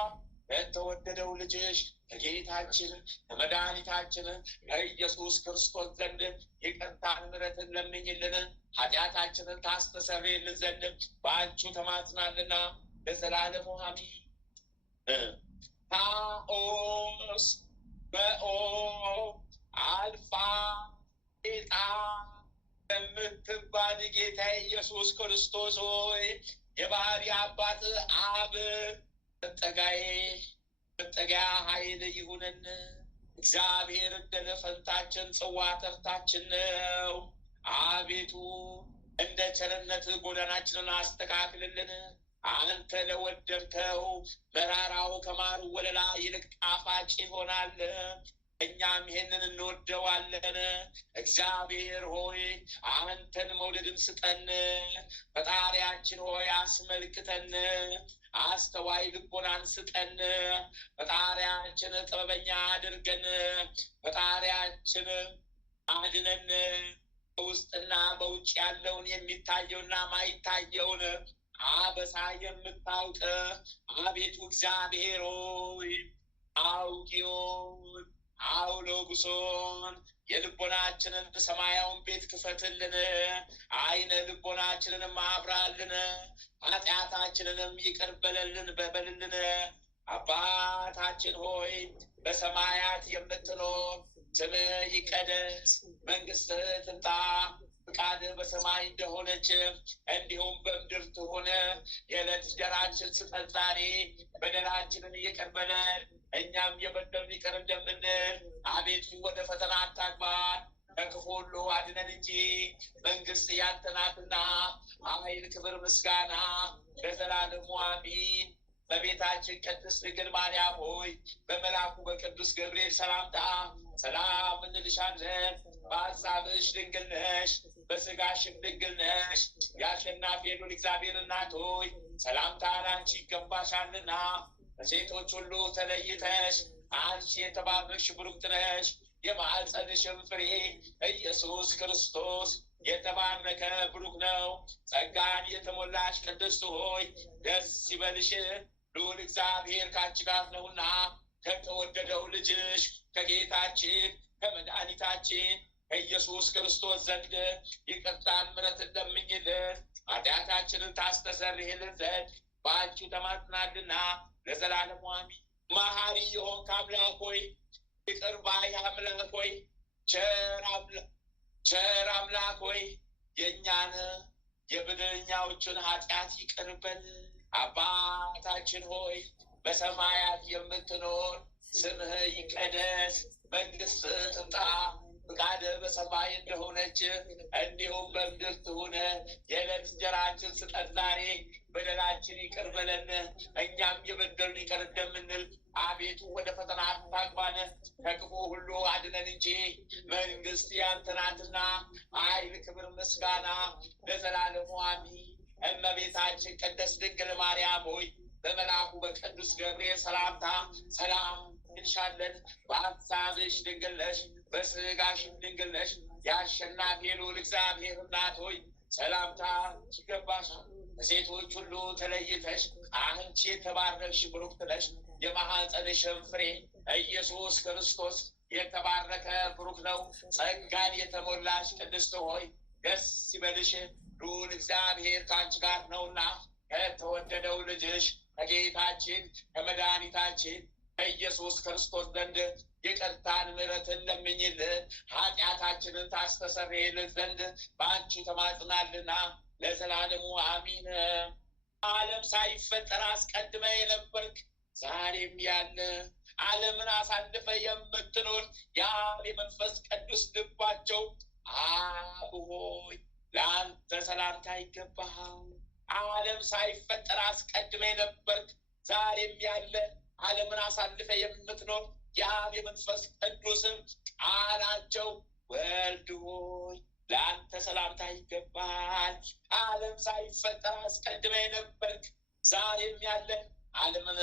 ከተወደደው ልጅሽ ከጌታችን ከመድኃኒታችን ከኢየሱስ ክርስቶስ ዘንድ ይቅርታን ምሕረትን ለምኝልን ኃጢአታችንን ታስተሰርይልን ዘንድ በአንቺው ተማጽናልና ለዘላለሙ አሜን። ታኦስ በኦ አልፋ ጌታ የምትባል ጌታ ኢየሱስ ክርስቶስ ሆይ የባህሪ አባት አብ መጠጊያ ኃይል ይሁንን። እግዚአብሔር ዕድል ፈንታችን ጽዋ ተርታችን ነው። አቤቱ እንደ ቸርነት ጎዳናችንን አስተካክልልን። አንተ ለወደድከው መራራው ከማር ወለላ ይልቅ ጣፋጭ ይሆናል። እኛም ይሄንን እንወደዋለን። እግዚአብሔር ሆይ አንተን መውደድን ስጠን። ፈጣሪያችን ሆይ አስመልክተን፣ አስተዋይ ልቦናን ስጠን። ፈጣሪያችን ጥበበኛ አድርገን። ፈጣሪያችን አድነን። በውስጥና በውጭ ያለውን የሚታየውና ማይታየውን አበሳ የምታውቅ አቤቱ እግዚአብሔር ሆይ አውቂውን አውሎጉሶን የልቦናችንን ሰማያውን ቤት ክፈትልን፣ አይነ ልቦናችንንም አብራልን፣ ኃጢአታችንንም ይቅር በልልን። አባታችን ሆይ በሰማያት የምትኖር ስምህ ይቀደስ፣ መንግስትህ ትምጣ፣ ፍቃድህ በሰማይ እንደሆነች እንዲሁም በምድር ትሁን። የዕለት እንጀራችንን ስጠን ዛሬ፣ በደላችንን ይቅር በለን እኛም የበደሉንን ይቅር እንደምንል፣ አቤቱ ወደ ፈተና አታግባን ከክፉ ሁሉ አድነን እንጂ መንግስት ያንተ ናትና፣ ኃይል፣ ክብር፣ ምስጋና ለዘላለሙ አሜን። በቤታችን ቅድስት ድንግል ማርያም ሆይ በመልአኩ በቅዱስ ገብርኤል ሰላምታ ሰላም እንልሻለን። በሐሳብሽ ድንግል ነሽ፣ በስጋሽም ድንግል ነሽ። የአሸናፊ ልዑል እግዚአብሔር እናት ሆይ ሰላምታ ላንቺ ይገባሻልና፣ ከሴቶች ሁሉ ተለይተሽ አንቺ የተባረክሽ ብሩክት ነሽ። የማኅፀንሽም ፍሬ ኢየሱስ ክርስቶስ የተባረከ ብሩክ ነው። ጸጋን የተሞላሽ ቅድስት ሆይ ደስ ይበልሽ፣ ልዑል እግዚአብሔር ከአንቺ ጋር ነውና ከተወደደው ልጅሽ ከጌታችን ከመድኃኒታችን ከኢየሱስ ክርስቶስ ዘንድ ይቅርታን ምሕረትን ለምኝልን ኃጢአታችንን ታስተሰርይልን ዘንድ በአንቺ ተማጽናልና ለዘላለሙ አሜን። መሐሪ የሆንክ አምላክ ሆይ፣ ይቅር ባይ አምላክ ሆይ፣ ቸር አምላክ ሆይ የእኛን የበደለኛዎችን ኃጢአት ይቅር በል። አባታችን ሆይ በሰማያት የምትኖር ስምህ ይቀደስ፣ መንግስትህ ትምጣ፣ ፍቃድህ በሰማይ እንደሆነች እንዲሁም በምድር ትሁን። የዕለት እንጀራችንን ስጠን ዛሬ፣ በደላችን ይቅር በለን እኛም የበደሉንን ይቅር እንደምንል፣ አቤቱ ወደ ፈተና አታግባን ከክፉ ሁሉ አድነን እንጂ መንግስት ያንተ ናትና፣ ኃይል፣ ክብር፣ ምስጋና ለዘላለሙ አሜን። እመቤታችን ቅድስት ድንግል ማርያም ሆይ በመልአኩ በቅዱስ ገብርኤል ሰላምታ ሰላም እንልሻለን። በሐሳብሽ ድንግል ነሽ፣ በስጋሽም ድንግል ነሽ። የአሸናፊ ልዑል እግዚአብሔር እናት ሆይ ሰላምታ ይገባሻል። ከሴቶች ሁሉ ተለይተሽ አንቺ የተባረክሽ ብሩክት ነሽ። የማኅፀንሽም ፍሬ ኢየሱስ ክርስቶስ የተባረከ ብሩክ ነው። ጸጋን የተሞላሽ ቅድስት ሆይ ደስ ይበልሽ፣ ልዑል እግዚአብሔር ከአንቺ ጋር ነውና ከተወደደው ልጅሽ ከጌታችን ከመድኃኒታችን ከኢየሱስ ክርስቶስ ዘንድ ይቅርታን ምሕረትን ለምኝልን ኃጢአታችንን ታስተሰርይልን ዘንድ በአንቺ ተማጽናልና ለዘላለሙ አሚን። ዓለም ሳይፈጠር አስቀድመ የነበርክ ዛሬም ያለ ዓለምን አሳልፈ የምትኖር የአብ የመንፈስ ቅዱስ ልባቸው አብ ሆይ ለአንተ ሰላምታ ይገባሃል። ዓለም ሳይፈጠር አስቀድመ የነበርክ ዛሬም ያለ ዓለምን አሳልፈ የምትኖር የአብ የመንፈስ ቅዱስም ቃላቸው ወልድ ሆይ ለአንተ ሰላምታ ይገባል። ዓለም ሳይፈጠር አስቀድመ የነበርክ ዛሬም ያለ ዓለምን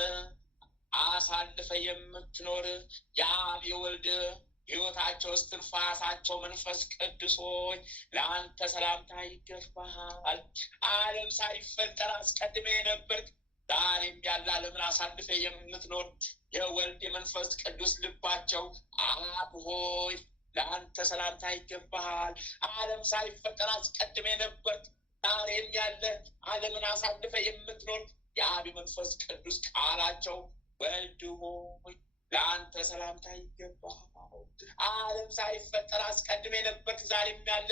አሳልፈ የምትኖር የአብ የወልድ ሕይወታቸው እስትንፋሳቸው መንፈስ ቅዱስ ሆይ ለአንተ ሰላምታ ይገባል። ዓለም ሳይፈጠር አስቀድመ የነበርክ ዛሬም ያለ ዓለምን አሳልፈ የምትኖር የወልድ የመንፈስ ቅዱስ ልባቸው አብ ሆይ ለአንተ ሰላምታ ይገባሃል። ዓለም ሳይፈጠር አስቀድመ የነበርክ ዛሬም ያለ ዓለምን አሳልፈ የምትኖር የአብ የመንፈስ ቅዱስ ቃላቸው ወልድ ሆይ ለአንተ ሰላምታ ይገባሃል። ዓለም ሳይፈጠር አስቀድመ የነበርክ ዛሬም ያለ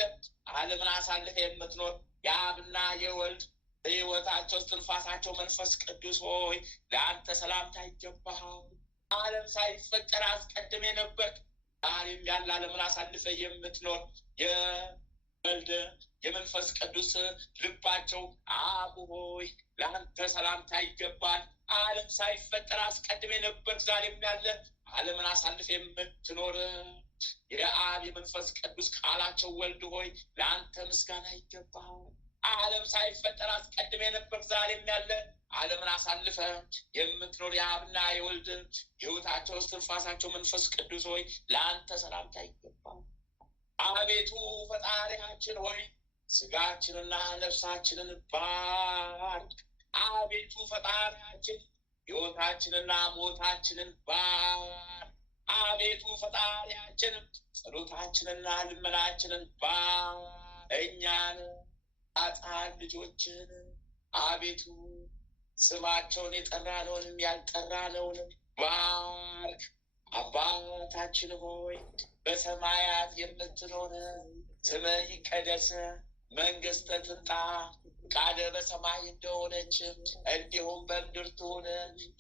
ዓለምን አሳልፈ የምትኖር የአብና የወልድ በሕይወታቸው እስትንፋሳቸው መንፈስ ቅዱስ ሆይ ለአንተ ሰላምታ ይገባሃል። ዓለም ሳይፈጠር አስቀድመ የነበርክ ዛሬም ያለ ዓለምን አሳልፈ የምትኖር የወልድ የመንፈስ ቅዱስ ልባቸው አብ ሆይ ለአንተ ሰላምታ ይገባል። ዓለም ሳይፈጠር አስቀድመ የነበርክ ዛሬም ያለ ዓለምን አሳልፈ የምትኖር የአብ የመንፈስ ቅዱስ ቃላቸው ወልድ ሆይ ለአንተ ምስጋና ይገባል። ዓለም ሳይፈጠር አስቀድመ የነበርክ ዛሬም ያለ ዓለምን አሳልፈ የምትኖር የአብና የወልድ ሕይወታቸው እስትንፋሳቸው መንፈስ ቅዱስ ሆይ ለአንተ ሰላምታ ይገባል። አቤቱ ፈጣሪያችን ሆይ ስጋችንና ነፍሳችንን ባርክ። አቤቱ ፈጣሪያችን ሕይወታችንና ሞታችንን ባርክ። አቤቱ ፈጣሪያችን ጸሎታችንና ልመናችንን ባርክ። እኛን አጣን ልጆችን አቤቱ ስማቸውን የጠራነውንም ያልጠራነውንም ባርክ። አባታችን ሆይ በሰማያት የምትኖር ስምህ ይቀደስ፣ መንግሥትህ ትምጣ፣ ፈቃድህ በሰማይ እንደሆነች እንዲሁም በምድር ትሁን።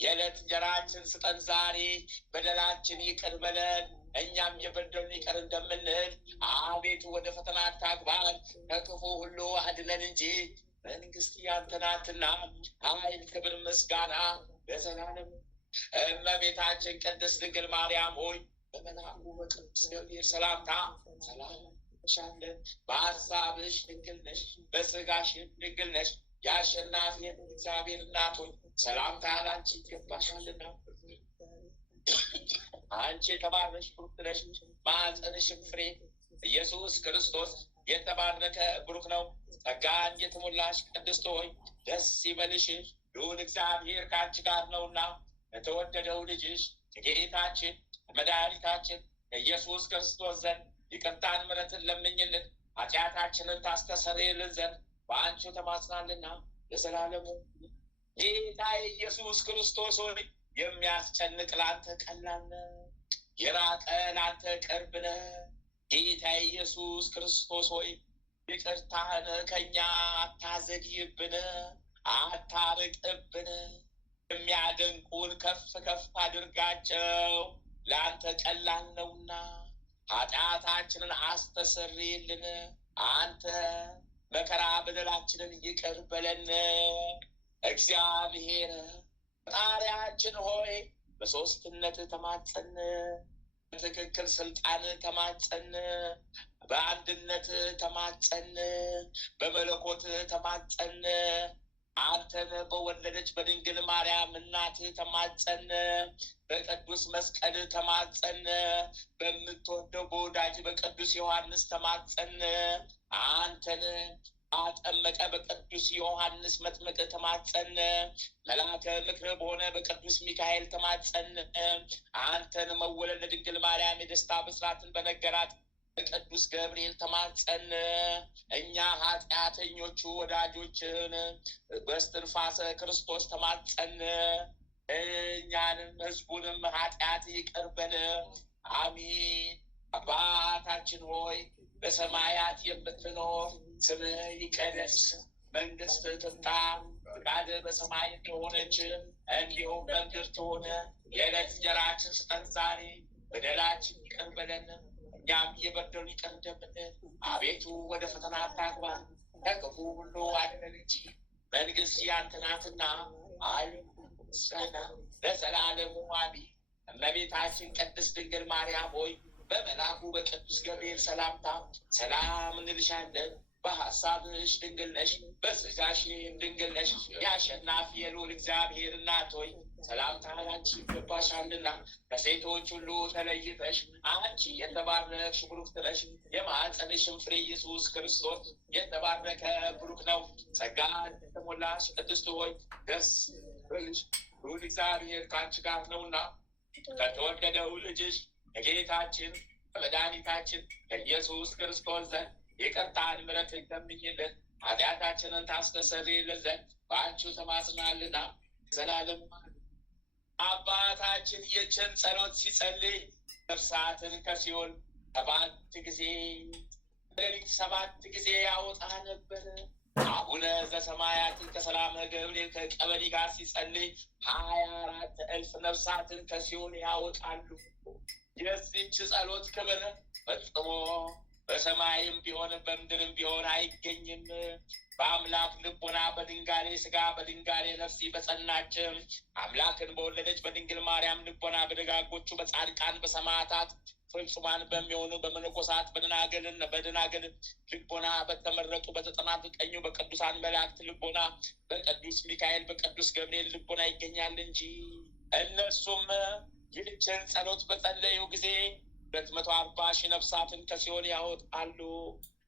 የዕለት እንጀራችንን ስጠን ዛሬ፣ በደላችን ይቅር በለን እኛም የበደሉንን ይቅር እንደምንል። አቤቱ ወደ ፈተና አታግባን፣ ከክፉ ሁሉ አድነን እንጂ መንግሥት ያንተ ናትና ኃይል፣ ክብር፣ ምስጋና ለዘላለም። እመቤታችን ቅድስት ድንግል ማርያም ሆይ በመልአኩ በቅዱስ ገብርኤል ሰላምታ ሰላም እንልሻለን። በሐሳብሽ ድንግል ነሽ፣ በሥጋሽም ድንግል ነሽ። የአሸናፊ እግዚአብሔር እናት ሆይ ሰላምታ ላንቺ ይገባሻልና አንቺ የተባረክሽ ብሩክ ነሽ፣ ማኅፀንሽም ፍሬ ኢየሱስ ክርስቶስ የተባረከ ብሩክ ነው። ጸጋን የተሞላሽ ቅድስት ሆይ ደስ ይበልሽ፣ ልዑል እግዚአብሔር ከአንቺ ጋር ነውና የተወደደው ልጅሽ ከጌታችን ከመድኃኒታችን ከኢየሱስ ክርስቶስ ዘንድ ይቅርታን ምሕረትን ለምኝልን ኃጢአታችንን ታስተሰርይልን ዘንድ በአንቺ ተማጽናልና ለዘላለሙ። ጌታ ኢየሱስ ክርስቶስ ሆይ የሚያስጨንቅ ላንተ ቀላል ነው፣ የራቀ ላንተ ቅርብ ነው። ጌታ ኢየሱስ ክርስቶስ ሆይ ይቅርታህን ከእኛ አታዘግይብን፣ አታርቅብን። የሚያደንቁን ከፍ ከፍ አድርጋቸው፣ ለአንተ ቀላል ነውና ኃጢአታችንን አስተሰርይልን። አንተ መከራ በደላችንን ይቅር በለን። እግዚአብሔር ፈጣሪያችን ሆይ በሦስትነት ተማጸን፣ በትክክል ስልጣን ተማጸን፣ በአንድነት ተማጸን፣ በመለኮት ተማጸን። አንተን በወለደች በድንግል ማርያም እናት ተማጸን፣ በቅዱስ መስቀል ተማጸን፣ በምትወደው በወዳጅ በቅዱስ ዮሐንስ ተማጸን። አንተን አጠመቀ በቅዱስ ዮሐንስ መጥምቅ ተማጸን፣ መልአከ ምክር በሆነ በቅዱስ ሚካኤል ተማጸን። አንተን መወለድ ለድንግል ማርያም የደስታ ብስራትን በነገራት በቅዱስ ገብርኤል ተማጸን። እኛ ኃጢአተኞቹ ወዳጆችን በስትንፋሰ ክርስቶስ ተማጸን። እኛንም ሕዝቡንም ኃጢአት ይቅር በል። አሚን። አባታችን ሆይ በሰማያት የምትኖር ስምህ ይቀደስ፣ መንግሥትህ ትምጣ፣ ፈቃድህ በሰማይ እንደሆነች እንዲሁም በምድር ትሁን። የዕለት እንጀራችንን ስጠን ዛሬ፣ በደላችን ይቅር በለን እኛም የበደሉንን ይቅር እንደምንል። አቤቱ ወደ ፈተና አታግባን፣ ከክፉ ሁሉ አድነን እንጂ መንግሥት ያንተ ናትና ኃይል፣ ምስጋና ለዘላለሙ አሜን። እመቤታችን ቅድስት ድንግል ማርያም ሆይ በመልአኩ በቅዱስ ገብርኤል ሰላምታ ሰላም እንልሻለን። በሐሳብሽ ድንግል ነሽ፣ በሥጋሽም ድንግል ነሽ። የአሸናፊ የልዑል እግዚአብሔር እናት ሆይ ሰላምታ ላንቺ ይገባሻልና ከሴቶች ሁሉ ተለይተሽ አንቺ የተባረክሽ ብሩክት ነሽ። የማኅፀንሽም ፍሬ ኢየሱስ ክርስቶስ የተባረከ ብሩክ ነው። ጸጋን የተሞላሽ ቅድስት ሆይ ደስ ይበልሽ፣ ልዑል እግዚአብሔር ከአንቺ ጋር ነውና ከተወደደው ልጅሽ ከጌታችን ከመድኃኒታችን ከኢየሱስ ክርስቶስ ዘንድ ይቅርታን ምሕረትን ለምኝልን ኃጢአታችንን ታስተሰርይልን ዘንድ በአንቺ ተማጽናልና ዘላለም። አባታችን ይህችን ጸሎት ሲጸልይ ነፍሳትን ከሲኦል 7 ጊዜ ሌሊት 7 ጊዜ ያወጣ ነበር። አቡነ ዘሰማያትን ከሰላመ ገብርኤል ከቀበሌ ጋር ሲጸልይ 24,000 ነፍሳትን ከሲኦል ያወጣሉ። የዚህች ጸሎት ክብር ፈጽሞ በሰማይም ቢሆን በምድርም ቢሆን አይገኝም። በአምላክ ልቦና በድንጋሌ ስጋ በድንጋሌ ነፍስ በጸናች አምላክን በወለደች በድንግል ማርያም ልቦና በደጋጎቹ በጻድቃን በሰማዕታት ፍጹማን በሚሆኑ በመነኮሳት በደናግል ልቦና በተመረጡ በ99 በቅዱሳን መላእክት ልቦና በቅዱስ ሚካኤል በቅዱስ ገብርኤል ልቦና ይገኛል እንጂ። እነሱም ይህችን ጸሎት በጸለዩ ጊዜ 240,000 ነፍሳትን ከሲኦል ያወጣሉ።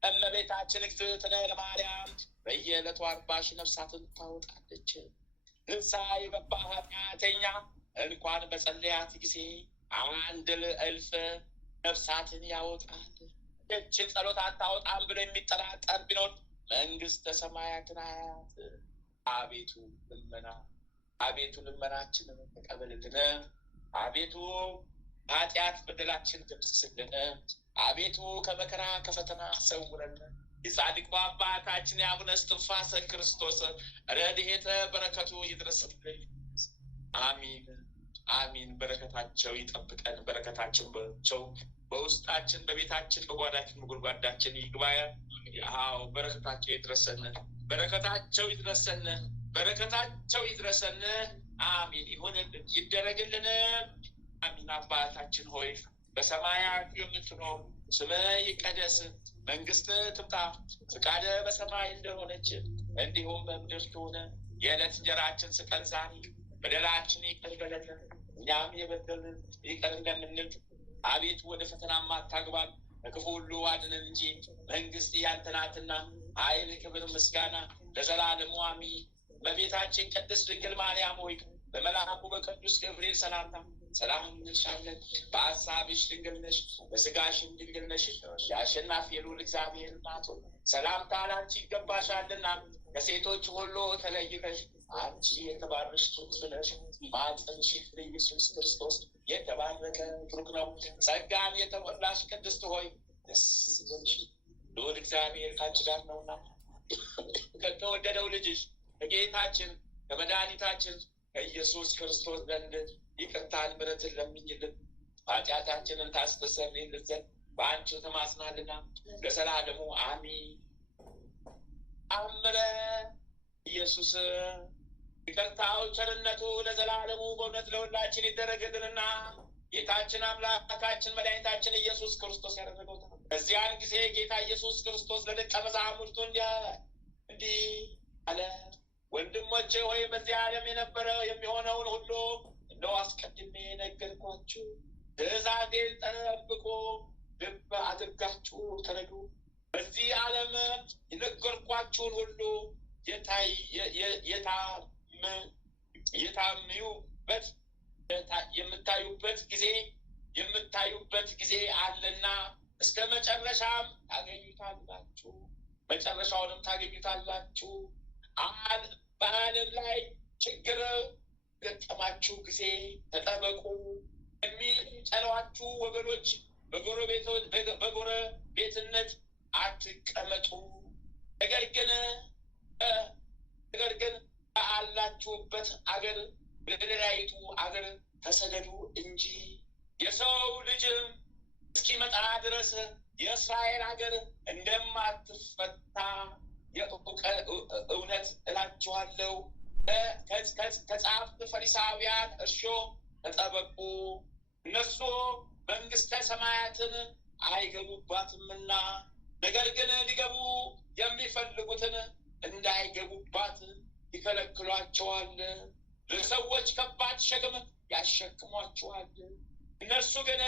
እመቤታችን እግዝእትነ ማርያም በየዕለቱ 40,000 ነፍሳትን ታወጣለች። ንስሐ የገባ ኃጢአተኛ እንኳን በጸለያት ጊዜ 1,000,000 ነፍሳትን ያወጣል። ይህችን ጸሎት አታወጣም ብሎ የሚጠራጠር ቢኖር መንግስተ ሰማያትን አያት። አቤቱ ልመናችንን ተቀበልልን። አቤቱ ኃጢአት በደላችን ደምስስልን። አቤቱ ከመከራ ከፈተና ሰውረን። የጻድቁ አባታችን የአቡነ እስትንፋሰ ክርስቶስ ረድኤተ በረከቱ ይድረስልን። አሚን አሚን። በረከታቸው ይጠብቀን። በረከታቸው በውስጣችን በቤታችን በጓዳችን በጉድጓዳችን ይግባ። አዎ በረከታቸው ይድረሰን። በረከታቸው ይድረሰን። በረከታቸው ይድረሰን። አሚን። ይሁንልን ይደረግልን። አሚን። አባታችን ሆይ በሰማያት የምትኖር ስምህ ይቀደስ፣ መንግስትህ ትምጣ፣ ፈቃድህ በሰማይ እንደሆነች እንዲሁም በምድር ትሁን። የዕለት እንጀራችን ስጠን ዛሬ፣ በደላችን ይቅር በለን እኛም የበደሉንን ይቅር እንደምንል። አቤቱ ወደ ፈተናም አታግባን ከክፉ ሁሉ አድነን እንጂ መንግስት ያንተ ናትና ኃይል፣ ክብር፣ ምስጋና ለዘላለሙ አሜን። እመቤታችን ቅድስት ድንግል ማርያም ሆይ በመልአኩ በቅዱስ ገብርኤል ሰላምታ ሰላም እንልሻለን። በሐሳብሽ ድንግል ነሽ፣ በስጋሽም ድንግል ነሽ። የአሸናፊ የልዑል እግዚአብሔር እናት ሆይ ሰላምታ ላንቺ ይገባሻልና ከሴቶች ሁሉ ተለይተሽ አንቺ የተባረክሽ ነሽ። ማኅፀንሽ ፍሬ ኢየሱስ ክርስቶስ የተባረከ ብሩክ ነው። ጸጋን የተሞላሽ ቅድስት ሆይ ደስ ይበልሽ፣ ልዑል እግዚአብሔር ከአንቺ ጋር ነውና ከተወደደው ልጅሽ ከጌታችን ከመድኃኒታችን ከኢየሱስ ክርስቶስ ዘንድ ይቅርታን ምሕረትን ለምኝልን ኃጢአታችንን ታስተሰርይልን ዘንድ በአንቺ ተማጽናልና ለዘላለሙ አሜን። አምረ ኢየሱስ ይቅርታው ቸርነቱ ለዘላለሙ በእውነት ለሁላችን ይደረግልንና ጌታችን አምላካችን መድኃኒታችን ኢየሱስ ክርስቶስ ያደረገው በዚያን ጊዜ ጌታ ኢየሱስ ክርስቶስ ለደቀ መዛሙርቱ እንዲህ አለ። ወንድሞቼ ሆይ በዚህ ዓለም የነበረ የሚሆነውን ሁሉ እንደው አስቀድሜ ነገርኳችሁ። ትእዛዜን ጠብቁ፣ ልብ አድርጋችሁ ተረዱ። በዚህ ዓለም የነገርኳችሁን ሁሉ የምታዩበት ጊዜ አለና እስከ መጨረሻም ታገኙታላችሁ። መጨረሻውንም ታገኙታላችሁ። በዓለም ላይ ችግር ገጠማችሁ ጊዜ ተጠበቁ። የሚጠሏችሁ ወገኖች በጎረቤትነት አትቀመጡ። ነገር ግን ባላችሁበት አገር በሌላይቱ አገር ተሰደዱ እንጂ የሰው ልጅ እስኪመጣ ድረስ የእስራኤል ሀገር እንደማትፈታ እውነት እላችኋለሁ። ከጸሐፍት ፈሪሳውያን እርሾ ተጠበቁ፣ እነሱ መንግስተ ሰማያትን አይገቡባትምና፣ ነገር ግን ሊገቡ የሚፈልጉትን እንዳይገቡባት ይከለክሏቸዋል። ለሰዎች ከባድ ሸክም ያሸክሟቸዋል፣ እነርሱ ግን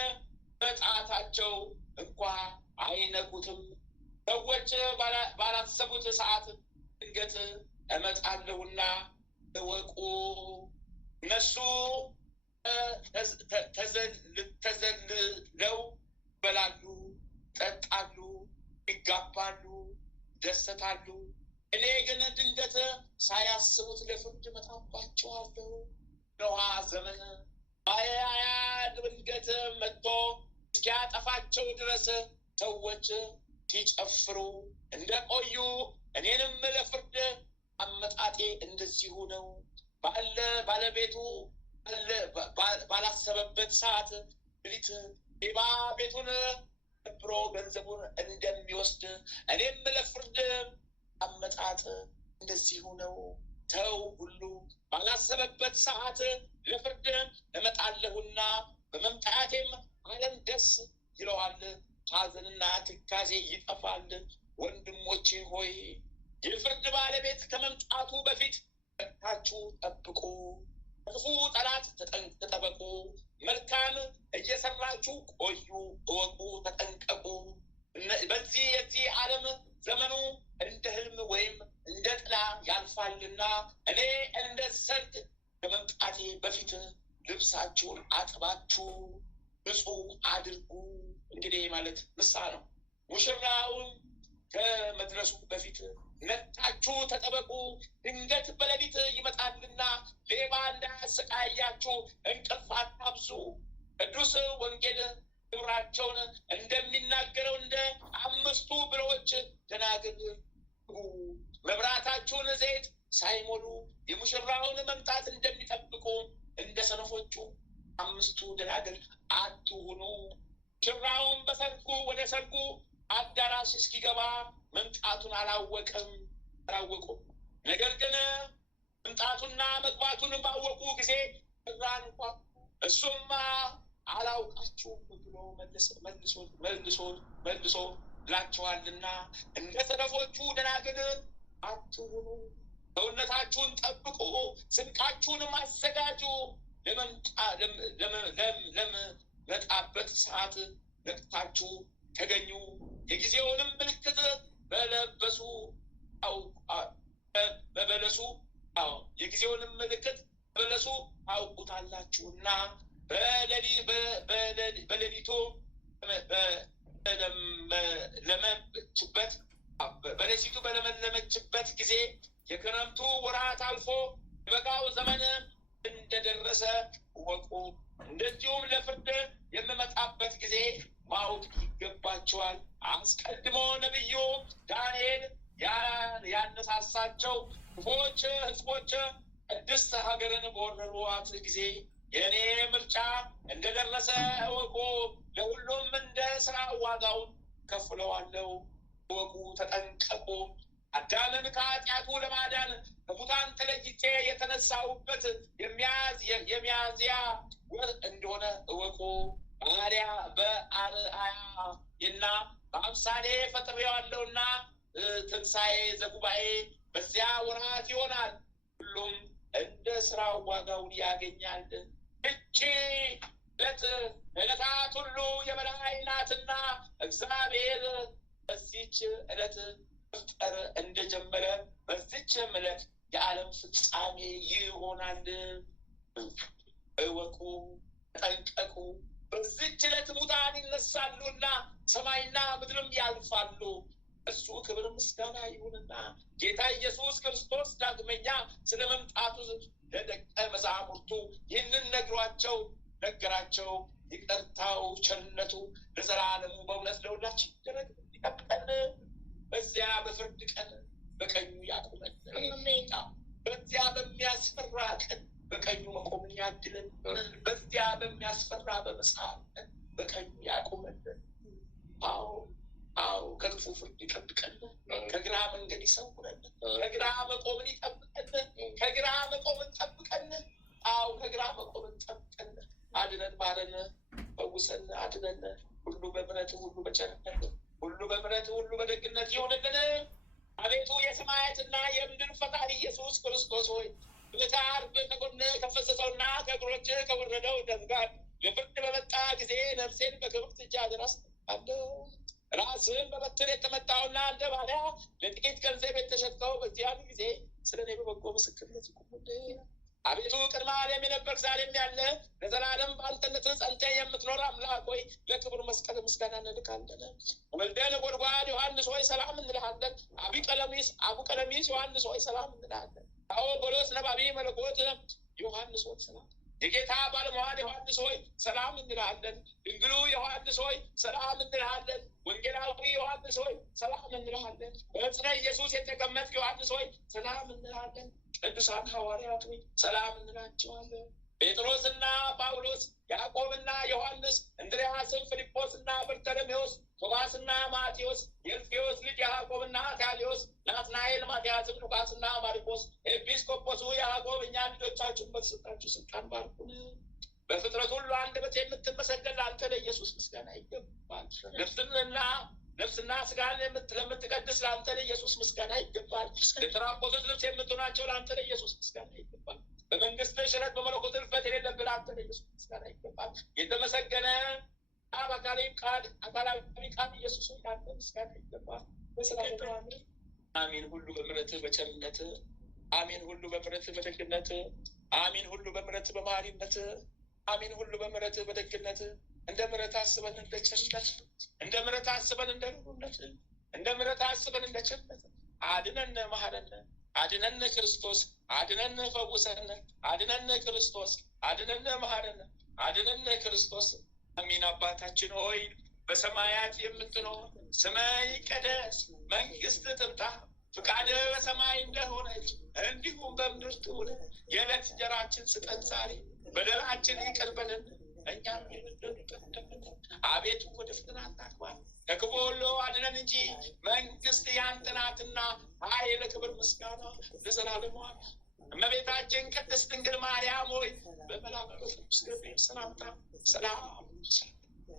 በጣታቸው እንኳ አይነኩትም። ሰዎች ባላሰቡት ሰዓት ድንገት እመጣለሁና እወቁ። እነሱ ተዘልለው ይበላሉ፣ ይጠጣሉ፣ ይጋባሉ፣ ይደሰታሉ። እኔ ግን ድንገት ሳያስቡት ለፍርድ እመጣባቸዋለሁ። ኖኃ ዘመን ማያ ድንገት መጥቶ እስኪያጠፋቸው ድረስ ሰዎች ሲጨፍሩ እንደቆዩ እኔንም ለፍርድ አመጣጤ እንደዚሁ ነው። ባለቤቱ ባላሰበበት ሰዓት ሌሊት ሌባ ቤቱን ሰብሮ ገንዘቡን እንደሚወስድ እኔም ለፍርድ አመጣጥ እንደዚሁ ነው። ሰው ሁሉ ባላሰበበት ሰዓት ለፍርድ እመጣለሁና በመምጣቴም ዓለም ደስ ይለዋል፣ ሐዘንና ትካዜ ይጠፋል። ወንድሞቼ ሆይ የፍርድ ባለቤት ከመምጣቱ በፊት በርታችሁ ጠብቁ፣ ክፉ ጠላት ተጠበቁ፣ መልካም እየሰራችሁ ቆዩ፣ እወቁ፣ ተጠንቀቁ። በዚህ የዚህ ዓለም ዘመኑ እንደ ህልም ወይም እንደ ጥላ ያልፋልና እኔ እንደ ሰርግ ከመምጣቴ በፊት ልብሳችሁን አጥባችሁ ንጹሕ አድርጉ። እንግዲህ ማለት ምሳሌ ነው። ሙሽራውን ከመድረሱ በፊት ነቅታችሁ ተጠበቁ፣ ድንገት በሌሊት ይመጣልና ሌባ እንዳያሰቃያችሁ እንቅልፍ አታብዙ። ቅዱስ ወንጌል ክብራቸውን እንደሚናገረው እንደ 5 ብልሆች ደናግል መብራታችሁን ዘይት ሳይሞሉ የሙሽራውን መምጣት እንደሚጠብቁ እንደ ሰነፎቹ 5 ደናግል አትሁኑ። ሙሽራውን በሰርጉ ወደ ሰርጉ አዳራሽ እስኪገባ መምጣቱን አላወቁም። ነገር ግን መምጣቱና መግባቱን ባወቁ ጊዜ በራን እንኳን እሱማ አላውቃችሁም ብሎ መልሶ ብላችኋልና እንደ ሰነፎቹ ደናግል አትሁኑ። ሰውነታችሁን ጠብቁ፣ ስንቃችሁንም አዘጋጁ። ለመጣበት ሰዓት ነቅታችሁ ተገኙ። የጊዜውንም ምልክት የጊዜውንም ምልክት በበለሱ ታውቁታላችሁና በሌሊቱ በለመለመችበት ጊዜ የክረምቱ ወራት አልፎ የበጋው ዘመን እንደደረሰ እወቁ። እንደዚሁም ለፍርድ የምመጣበት ጊዜ ማወቅ ይገባቸዋል። አስቀድሞ ነቢዩ ዳንኤል ያነሳሳቸው ክፉዎች ሕዝቦች ቅድስት ሀገርን በወረሩዋት ጊዜ የእኔ ምርጫ እንደደረሰ እወቁ። ለሁሉም እንደ ስራ ዋጋውን ከፍለዋለሁ። እወቁ፣ ተጠንቀቁ። አዳምን ከኃጢአቱ ለማዳን ከሙታን ተለይቼ የተነሳሁበት የሚያዝያ ወር እንደሆነ እወቁ። በአርአያና በአምሳሌ ፈጥሬዋለሁና ትንሣኤ ዘጉባኤ በዚያ ወራት ይሆናል። ሁሉም እንደ ስራው ዋጋውን ያገኛል። እቺ ዕለታት ሁሉ የበላይ ናትና እግዚአብሔር በዚች ዕለት መፍጠር እንደጀመረ በዚችም ዕለት የዓለም ፍጻሜ ይሆናል። እወቁ፣ ተጠንቀቁ። በዚች ዕለት ሙታን ይነሳሉና ሰማይና ምድርም ያልፋሉ። እሱ ክብር ምስጋና ይሁንና ጌታ ኢየሱስ ክርስቶስ ዳግመኛ ስለ መምጣቱ ለደቀ መዛሙርቱ ይህንን ነገራቸው። ይቅርታው ቸርነቱ ለዘላለሙ በእውነት ለሁላችን ይደረግ፣ ይጠብቀን። በዚያ በፍርድ ቀን በቀኙ ያቁመን። በዚያ በሚያስፈራ ቀን በቀኙ መቆምን ያድለን። በዚያ በሚያስፈራ በመጽሐፍ ቀን በቀኙ ያቁመን። አዎ ከክፉ ፍርድ ይጠብቀን፣ ከግራ መንገድ ይሰውረን፣ ከግራ መቆምን ይጠብቀን፣ ከግራ መቆምን ጠብቀን። አዎ ከግራ መቆምን ጠብቀን። አድነን፣ ማረን፣ ፈውሰን፣ አድነን። ሁሉ በምሕረት ሁሉ በቸርነት ሁሉ በምሕረት ሁሉ በደግነት ይሆንልን። አቤቱ የሰማያትና የምድር ፈጣሪ ኢየሱስ ክርስቶስ ሆይ ዓርብ ከጎንህ ከፈሰሰውና ከእግሮች ከወረደው ደም ጋር ለፍርድ በመጣ ጊዜ ነፍሴን በክብርት እጅ አደራ እሰጣለሁ። ራስህን በበትር የተመታውና እንደ ባሪያ ለጥቂት ገንዘብ የተሸጥከው በዚያን ጊዜ ስለ እኔ በበጎ ምስክርነት ይቁምልህ። አቤቱ ቅድመ ዓለም የነበርክ ዛሬም ያለ ለዘላለም በአንተነት ጸንተህ የምትኖር አምላክ ሆይ ለክብር መስቀል ምስጋና እንልካለን። ወልደ ነጎድጓድ ዮሐንስ ሆይ ሰላም እንልሃለን። አቡ ቀለሚስ ዮሐንስ ሆይ ሰላም እንልሃለን። ጎሎስ ነባቢ መለኮት ዮሐንስ ሆይ ሰላም። የጌታ ባለሟል ዮሐንስ ሆይ ሰላም እንልሃለን። ድንግሉ ዮሐንስ ሆይ ሰላም እንልሃለን። ወንጌላዊ ዮሐንስ ሆይ ሰላም እንልሃለን። በዕፀ ኢየሱስ የተቀመጥክ ዮሐንስ ሆይ ሰላም እንልሃለን። ቅዱሳን ሐዋርያት ሆይ ሰላም እንላቸዋለን። ጴጥሮስና ጳውሎስ፣ ያዕቆብና ዮሐንስ፣ እንድርያስም፣ ፊልጶስና በርተሎሜዎስ፣ ቶማስና ማቴዎስ፣ የእልፌዎስ ልጅ ያዕቆብና ታዲዮስ፣ ናትናኤል፣ ማትያስም፣ ሉቃስና ማርቆስ፣ ኤጲስቆጶሱ ያዕቆብ እኛን ልጆቻችሁን በተሰጣችሁ ስልጣን ባርኩን። በፍጥረት ሁሉ አንደበት የምትመሰገን ለአንተ ለኢየሱስ ምስጋና ይገባል። ነፍስና ስጋን ለምትቀድስ ለአንተ ለኢየሱስ ምስጋና ይገባል። ለተራቆቱት ልብስ የምትሆናቸው ለአንተ ለኢየሱስ ምስጋና ይገባል። በመንግስት ሽረት በመለኮት እልፈት የሌለብህ ለአንተ ለኢየሱስ ምስጋና ይገባል። የተመሰገነ ኢየሱስ ያንተ ምስጋና ይገባል። አሜን። ሁሉ በምሕረትህ በቸርነትህ፣ አሜን። ሁሉ በምሕረትህ በደግነትህ፣ አሜን። ሁሉ በምሕረትህ በመሐሪነትህ፣ አሜን። ሁሉ በምሕረትህ በደግነትህ፣ እንደ ምሕረትህ አስበን እንደ ቸርነትህ፣ እንደ ምሕረትህ አስበን እንደ ሩህሩህነትህ፣ እንደ ምሕረትህ አስበን እንደ ቸርነትህ አድነን፣ መሐረነ፣ አድነን ክርስቶስ፣ አድነን ፈውሰን፣ አድነን ክርስቶስ፣ አድነን መሐረነ፣ አድነን ክርስቶስ። አሜን። አባታችን ሆይ በሰማያት የምትኖር ስምህ ይቀደስ፣ መንግስትህ ትምጣ፣ ፍቃድህ በሰማይ እንደሆነች እንዲሁም በምድር ትሁን። የዕለት እንጀራችንን ስጠን ዛሬ፣ በደላችንን ይቅር በለን እኛም የምንበድል፣ አቤቱ ወደ ፈተና አታግባን ከክፉ ሁሉ አድነን እንጂ መንግስት ያንተ ናትና ኃይል፣ ክብር፣ ምስጋና ለዘላለሙ አሜን። እመቤታችን ቅድስት ድንግል ማርያም ሆይ በመልአኩ በቅዱስ ገብርኤል ሰላምታ ሰላም፣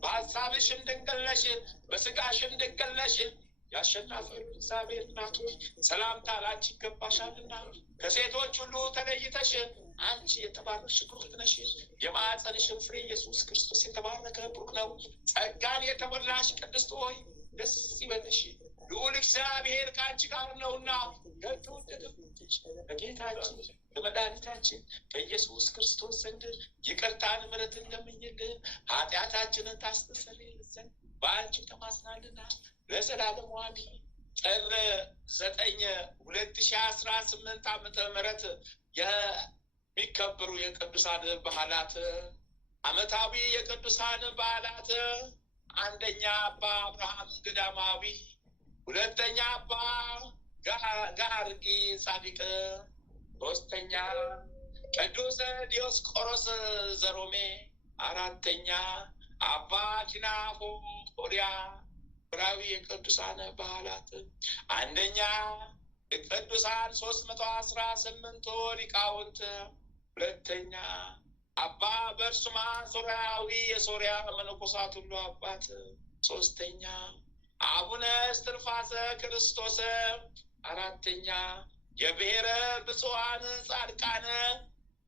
በሀሳብሽም ድንግል ነሽ፣ በስጋሽም ድንግል ነሽ። የአሸናፊ እግዚአብሔር እናት ሆይ ሰላምታ ላንቺ ይገባሻልና ከሴቶች ሁሉ ተለይተሽ አንቺ የተባረክሽ ብሩክት ነሽ። የማኅፀንሽም ፍሬ ኢየሱስ ክርስቶስ የተባረከ ብሩክ ነው። ጸጋን የተሞላሽ ቅድስት ሆይ ደስ ይበልሽ፣ ልዑል እግዚአብሔር ከአንቺ ጋር ነውና የተወደደው በጌታችን በመድኃኒታችን በኢየሱስ ክርስቶስ ዘንድ ይቅርታን ምሕረትን ለምኝልን ኃጢአታችንን ታስተሰርይልን ዘንድ በአንቺ ተማጽናልና ለዘላለሙ አሜን። ጥር 9 2018 ዓመተ ምህረት የሚከበሩ የቅዱሳን በዓላት፣ ዓመታዊ የቅዱሳን በዓላት፣ አንደኛ አባ አብርሃም ገዳማዊ፣ ሁለተኛ አባ ጋርጊ ጻድቅ፣ ሶስተኛ ቅዱስ ዲዮስቆሮስ ዘሮሜ፣ አራተኛ አባ ኪናፎሪያ። ወርኃዊ የቅዱሳን በዓላት፣ አንደኛ የቅዱሳን 318 ሊቃውንት፣ ሁለተኛ አባ በርሱማ ሶርያዊ የሶርያ መነኮሳት ሁሉ አባት፣ ሶስተኛ አቡነ እስትንፋሰ ክርስቶስ፣ አራተኛ የብሔረ ብፁዓን ጻድቃን፣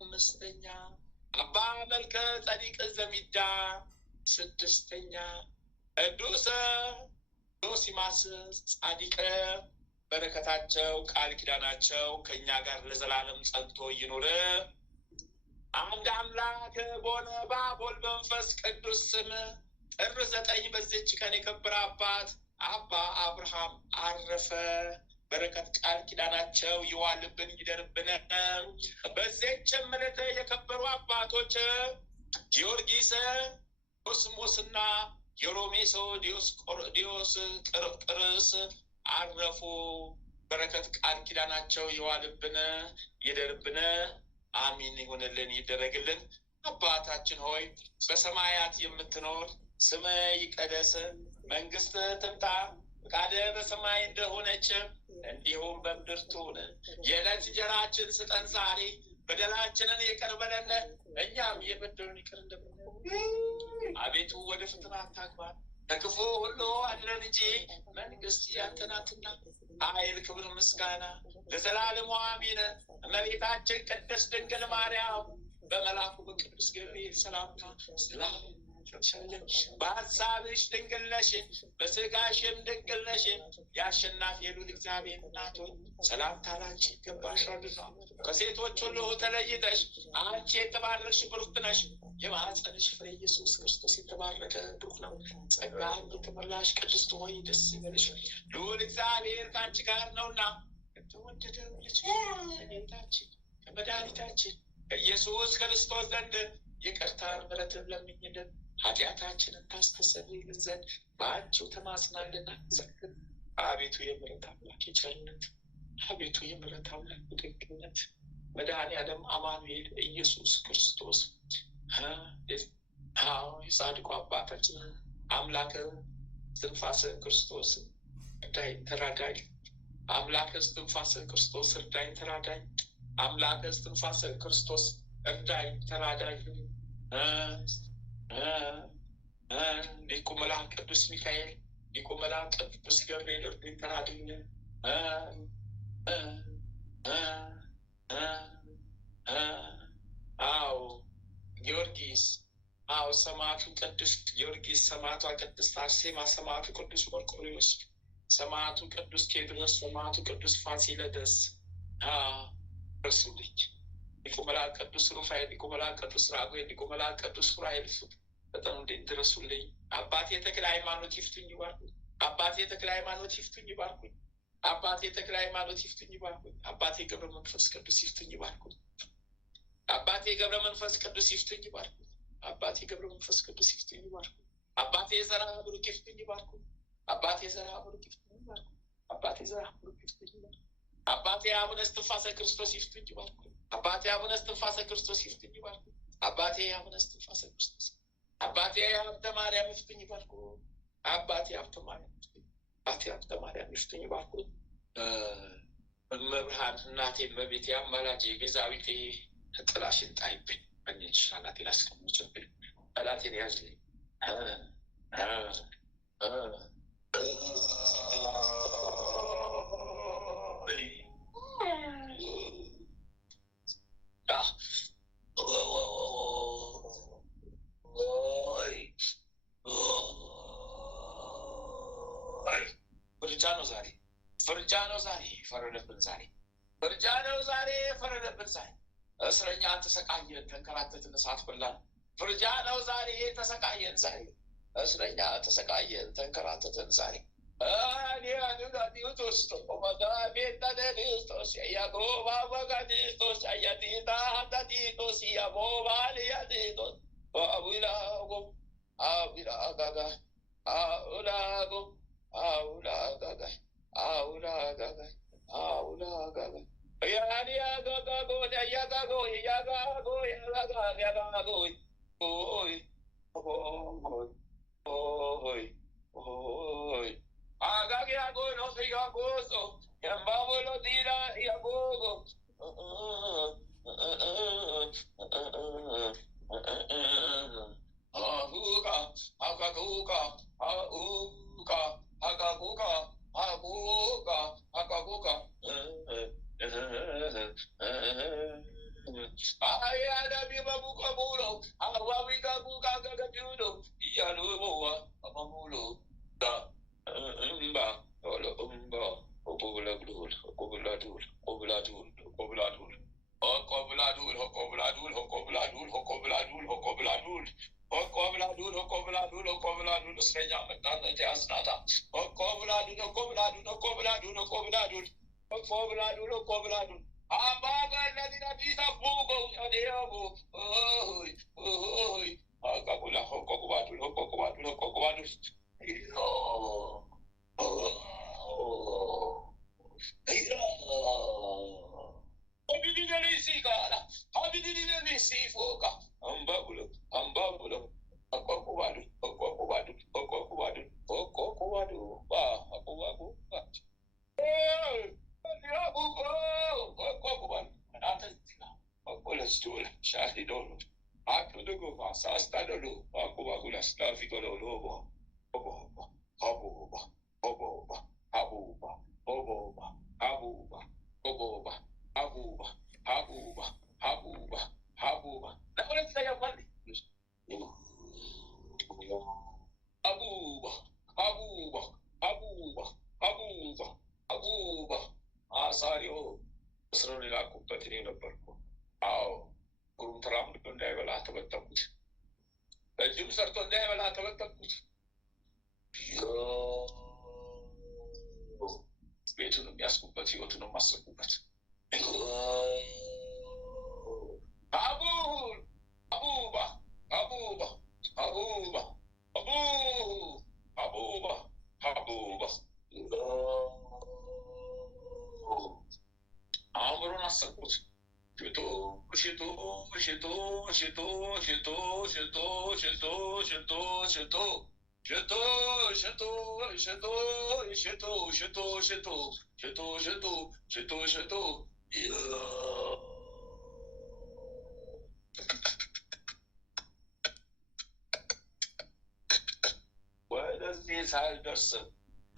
አምስተኛ አባ መልከ ጸዲቅ ዘሚዳ፣ ስድስተኛ ቅዱስ ዶሲማስ ጻድቅ። በረከታቸው ቃል ኪዳናቸው ከእኛ ጋር ለዘላለም ጸንቶ ይኑር። አንድ አምላክ በሆነ በአብ ወልድ በመንፈስ ቅዱስ ስም ጥር 9 በዚች ቀን የከበረ አባት አባ አብርሃም አረፈ። በረከት ቃል ኪዳናቸው ይዋልብን ይደርብን። በዚች ዕለት የከበሩ አባቶች ጊዮርጊስ ኮስሞስና የሮሜሶ ዲዮስቆሮስ አረፉ። በረከት ቃል ኪዳናቸው ይዋልብን ይደርብን። አሚን ይሁንልን ይደረግልን። አባታችን ሆይ በሰማያት የምትኖር ስምህ ይቀደስ፣ መንግስትህ ትምጣ፣ ፈቃድህ በሰማይ እንደሆነች እንዲሁም በምድር ትሁን። የዕለት እንጀራችንን ስጠን ዛሬ፣ በደላችንን ይቅር በለን እኛም የበደሉንን ይቅር እንደምንል። አቤቱ ወደ ፈተና አታግባን ከክፉ ሁሉ አድነን እንጂ መንግስት ያንተ ናትና ኃይል፣ ክብር፣ ምስጋና ለዘላለሙ አሜን። እመቤታችን ቅድስት ድንግል ማርያም በመልአኩ በቅዱስ ገብርኤል ሰላምታ ሰላም በሀሳብሽ ድንግል ነሽ፣ በስጋሽም ድንግል ነሽ። የአሸናፊ የልዑል እግዚአብሔር እናት ሆይ ሰላምታ ላንቺ ይገባሻልና ከሴቶች ሁሉ ተለይተሽ አንቺ የተባረክሽ ብሩክት ነሽ። የማኅፀንሽ ፍሬ ኢየሱስ ክርስቶስ የተባረከ ብሩክ ነው። ጸጋን የተሞላሽ ቅድስት ሆይ ደስ ይበልሽ፣ ልዑል እግዚአብሔር ከአንቺ ጋር ነውና የተወደደው ልጅ ከጌታችን ከመድኃኒታችን ከኢየሱስ ክርስቶስ ዘንድ ይቅርታ ምሕረትን ለምኝልን ኃጢአታችንን ታስተሰርይልን ዘንድ በአንቺው ተማጽናልና ዘክር። አቤቱ የምሕረት አምላክ የቸርነት፣ አቤቱ የምሕረት አምላክ የደግነት መድኃኔዓለም አማኑኤል ኢየሱስ ክርስቶስ የጻድቁ አባታችን አምላከ እስትንፋሰ ክርስቶስ እርዳኝ ተራዳኝ፣ አምላከ እስትንፋሰ ክርስቶስ እርዳኝ ተራዳኝ፣ አምላከ እስትንፋሰ ክርስቶስ እርዳኝ ተራዳኝ። ሊቁ መልአክ ቅዱስ ሚካኤል፣ ሊቁ መልአክ ቅዱስ ገብርኤል እርዳኝ ተራዳኝ። አዎ ጊዮርጊስ አዎ ሰማዕቱ ቅዱስ ጊዮርጊስ፣ ሰማዕቷ ቅድስት አርሴማ፣ ሰማዕቱ ቅዱስ መርቆሬዎስ፣ ሰማዕቱ ቅዱስ ቴዎድሮስ፣ ሰማዕቱ ቅዱስ ፋሲለደስ ድረሱልኝ። ሊቁ መላእክት ቅዱስ ሩፋኤል፣ ሊቁ መላእክት ቅዱስ ራጉኤል፣ ሊቁ መላእክት ቅዱስ ዑራኤል በጣም እንዴት ድረሱልኝ። አባቴ ተክለ ሃይማኖት ይፍቱኝ ይባርኩኝ። አባቴ ተክለ ሃይማኖት ይፍቱኝ ይባርኩኝ። አባቴ ተክለ ሃይማኖት ይፍቱኝ ይባርኩኝ። አባቴ ገብረ መንፈስ ቅዱስ ይፍቱኝ ይባርኩኝ። አባቴ ገብረ መንፈስ ቅዱስ ይፍቱኝ ይባርኩኝ። አባቴ ገብረ መንፈስ ቅዱስ ይፍቱኝ ይባርኩኝ። አባቴ ዘራ ብሩክ ይፍቱኝ ይባርኩኝ። አባቴ ዘራ ብሩክ ይፍቱኝ ይባርኩኝ። አባቴ ዘራ ብሩክ ይፍቱኝ ይባርኩኝ። አባቴ አቡነ እስትንፋሰ ክርስቶስ ይፍቱኝ ይባርኩኝ። አባቴ አቡነ እስትንፋሰ ክርስቶስ ይፍቱኝ ይባርኩኝ። አባቴ አቡነ እስትንፋሰ ክርስቶስ፣ አባቴ ሀብተ ማርያም ይፍቱኝ ይባርኩኝ። አባቴ ሀብተ ማርያም ይፍቱኝ፣ አባቴ ሀብተ ማርያም ይፍቱኝ ይባርኩኝ። እመብርሃን እናቴ እመቤቴ አማላጄ ቤዛዊቴ ጥላሽን ጣይብኝ፣ ቀኝሽ አናቴን አስቀምጭብኝ፣ ጠላቴን ያዝልኝ። ፍርጃ ነው ዛሬ፣ ፍርጃ ነው ዛሬ፣ ፈረደብን ዛሬ፣ ፍርጃ ነው ዛሬ፣ ፈረደብን ዛሬ። እስረኛ ተሰቃየን ተንከራተትን እሳት በላን። ፍርጃ ነው ዛሬ ተሰቃየን ዛሬ፣ እስረኛ ተሰቃየን ተንከራተትን ዛሬ።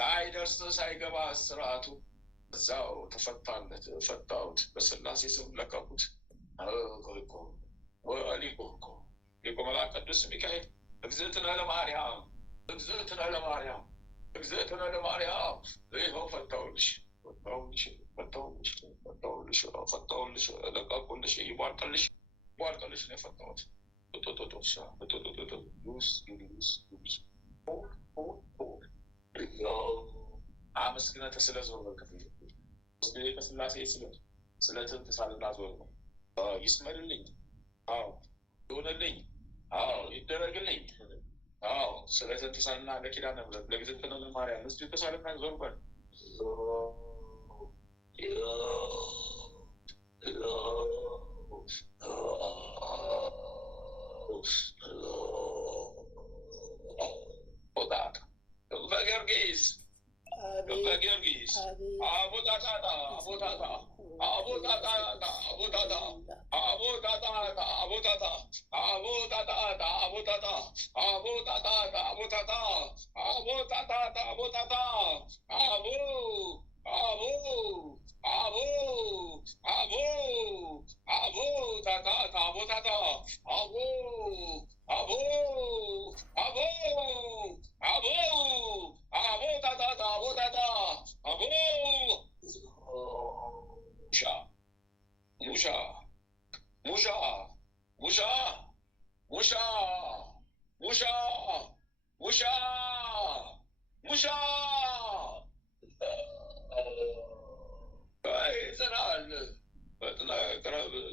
ሳይደርስ ሳይገባ ስርዓቱ እዛው ተፈታለት። ፈታሁት፣ በስላሴ ስም ለቀቁት። ሊቆ የቆመላ ቅዱስ ሚካኤል እግዝእትነ ለማርያም እግዝእትነ ለማርያም እግዝእትነ ለማርያም ይኸው ፈታውልሽ ለቀቁልሽ ይቧርቅልሽ ነው የፈታሁት። አመስግነህ ስለ ዞር በክፍል ከስላሴ ስለ ትንትሳልና ዞር ነው ይስመርልኝ። አዎ ይሆንልኝ። አዎ ይደረግልኝ። አዎ ስለ ትንትሳልና ለኪዳነ ምሕረት ለእግዝእትነ ለማርያም እስኪ ተሳልና ዞር በል በጊዮርጊስ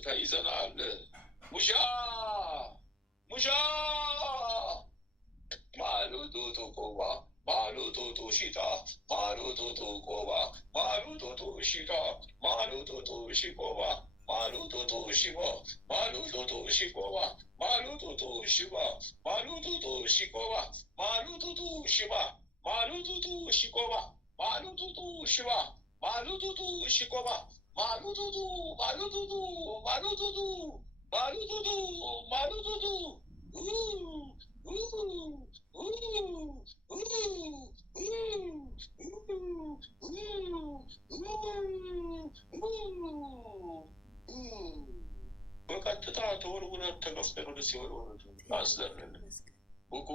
ተይዘናል። ሙሻ ማሉቱቱ ቆባ ማሉቱቱ ሽታ ማሉቱቱ ቆባ ማሉቱቱ ሽታ ማሉቱቱ ሽቆባ ማሉቱቱ ሽቦ ማሉቱቱ ሽቆባ ማሉቱቱ ሽባ ማሉቱቱ ሽቆባ ማሉቱቱ ሽባ ማሉቱቱ ሽቆባ ማሉቱቱ ሽባ ማሉቱቱ ሽቆባ ማሉቱቱ ማሉቱቱ ማሉቱቱ ማሉቱቱ ማሉቱቱ በቀጥታ ተወርውረን ተገፍተን ወደ ሲኦል ወረድን። አስዘንን ፉቁ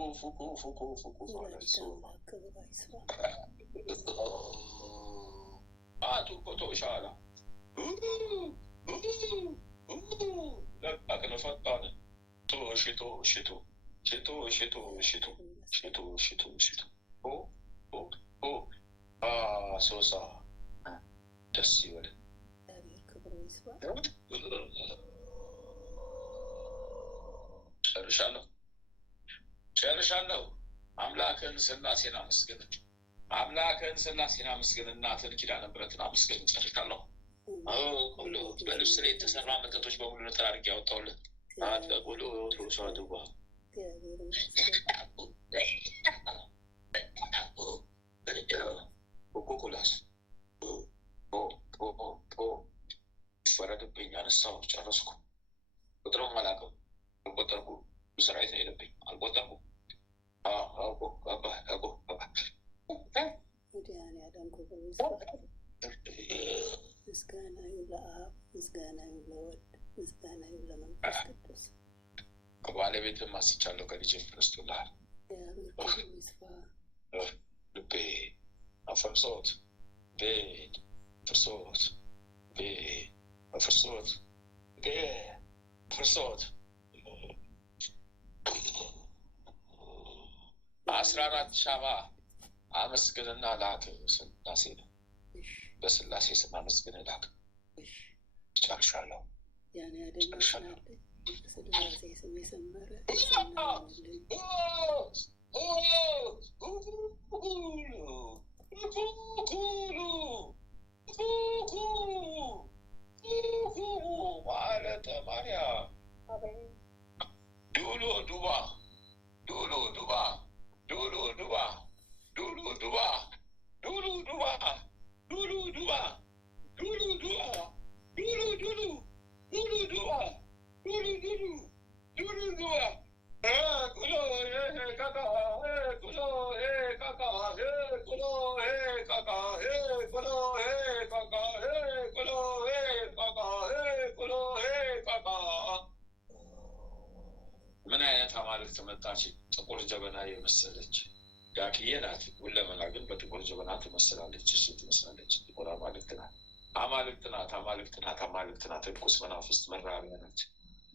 አቱ ቆቶ ሻላ ለቃቅን ፈጣን ሽቶ ሶሳ ደስ ይበል። ጨርሻለሁ። አምላክን ስላሴን አመስግን። እናትን ኪዳነ ምሕረትን አመስግን። ጨርሻለሁ። በልብስ ላይ የተሰራ መጠጦች በሙሉ ነጠራርጌ ያወጣሁለት አጠቁሎ ሰዋድዋ ኮኮላስ ፈረድብኝ። አነሳሁ፣ ጨረስኩ። ቁጥሩም አላውቅም፣ አልቆጠርኩም። ሰራዊት ነው የለብኝ፣ አልቆጠርኩም። ምስጋና ይሁን ለአብ፣ ምስጋና ይሁን ለወልድ፣ ምስጋና ይሁን ለመንፈስ ቅዱስ። ከባለቤትም አስቻለሁ፣ ከልጄም ተነስቶልሃል። ልቤ አፈርሶት ፍርሶት 14 ሻማ አመስግንና ላክ። ስላሴ ነው፣ በስላሴ ስም አመስግን ላክ። ጨርሻለሁ። ስላሴ ስም የሰመረ ማለተ ማርያም ዱሎ ዱባ ከአማልክት መጣች ጥቁር ጀበና የመሰለች ዳክዬ ናት። ሁለመና ግን በጥቁር ጀበና ትመስላለች። እሱ ትመስላለች። ጥቁር አማልክት ናት። አማልክት ናት። አማልክት ናት። አማልክት ናት። እርኩስ መናፍስት መራቢያ ናት።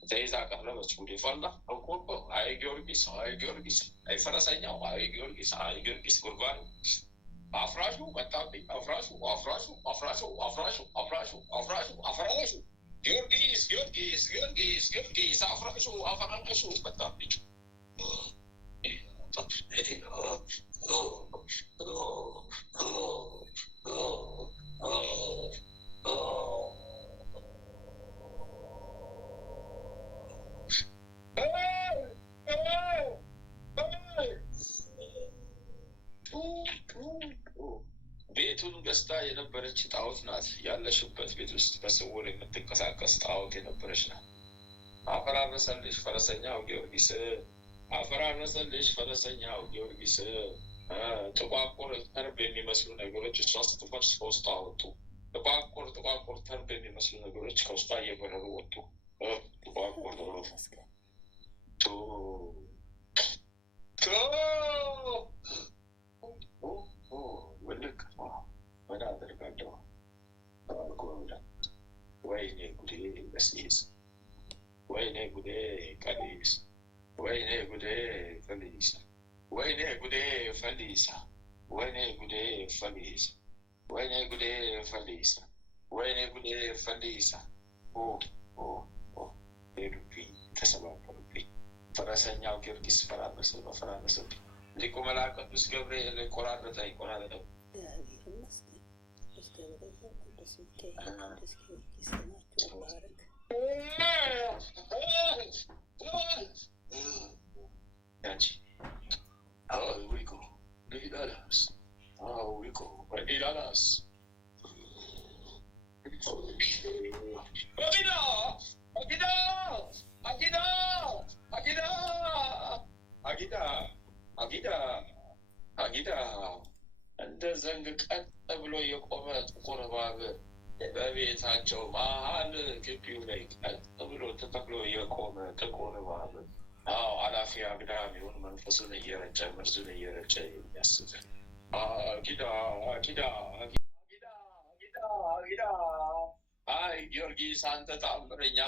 ተይዛ ቀረበች። ጉዴ ፈላ። እኮ አይ ጊዮርጊስ፣ አይ ጊዮርጊስ፣ አይ ፈረሰኛው፣ አይ ጊዮርጊስ፣ አይ ጊዮርጊስ ጉድጓዱ አፍራሹ መጣብኝ። አፍራሹ አፍራሹ አፍራሹ አፍራሹ አፍራሹ አፍራሹ አፍራሹ ጊዮርጊስ ጊዮርጊስ ጊዮርጊስ ጊዮርጊስ አፍራሹ አፍራሹ መጣብኝ። ቤቱን ገዝታ የነበረች ጣዖት ናት። ያለሽበት ቤት ውስጥ በስውር የምትንቀሳቀስ ጣዖት የነበረች ናት። አፈራረሰልሽ ፈረሰኛው ጊዮርጊስ፣ አፈራረሰልሽ ፈረሰኛው ጊዮርጊስ። ጥቋቁር ተርብ የሚመስሉ ነገሮች እሷ ስትፈርስ ከውስጧ ወጡ። ጥቋቁር ተርብ የሚመስሉ ነገሮች ከውስጧ እየበረሩ ወጡ። ጥቋቁር ውልቅ ምን አደርጋለሁ? ወይኔ ጉዴ ቀሲስ፣ ወይኔ ጉዴ ቀሊስ፣ ወይኔ ጉዴ ፈሊሳ፣ ወይኔ ጉዴ ፈሊሳ፣ ወይኔ ጉዴ ፈሊሳ፣ ወይኔ ጉዴ ፈሊሳ፣ ወይኔ ጉዴ ፈሊሳ። ሄዱብኝ፣ ተሰባበሩብኝ። ፈረሰኛው ጊዮርጊስ ፈራረሰ፣ በፈራረሰብኝ። ሊቁ መልአክ ቅዱስ ገብርኤል ቆራረጠኝ፣ ቆራረጠው። አጊዳ እንደ ዘንግ ቀጥ ብሎ የቆመ ጥቁር እባብ በቤታቸው መሀል ግቢው ላይ ቀጥ ብሎ ተተክሎ የቆመ ጥቁር እባብ። አዎ አላፊ አግዳሚውን መንፈሱን እየረጨ መርዙን እየረጨ የሚያስብ አጊዳ አጊዳ አጊዳ አጊዳ። አይ ጊዮርጊስ አንተ ታምረኛ፣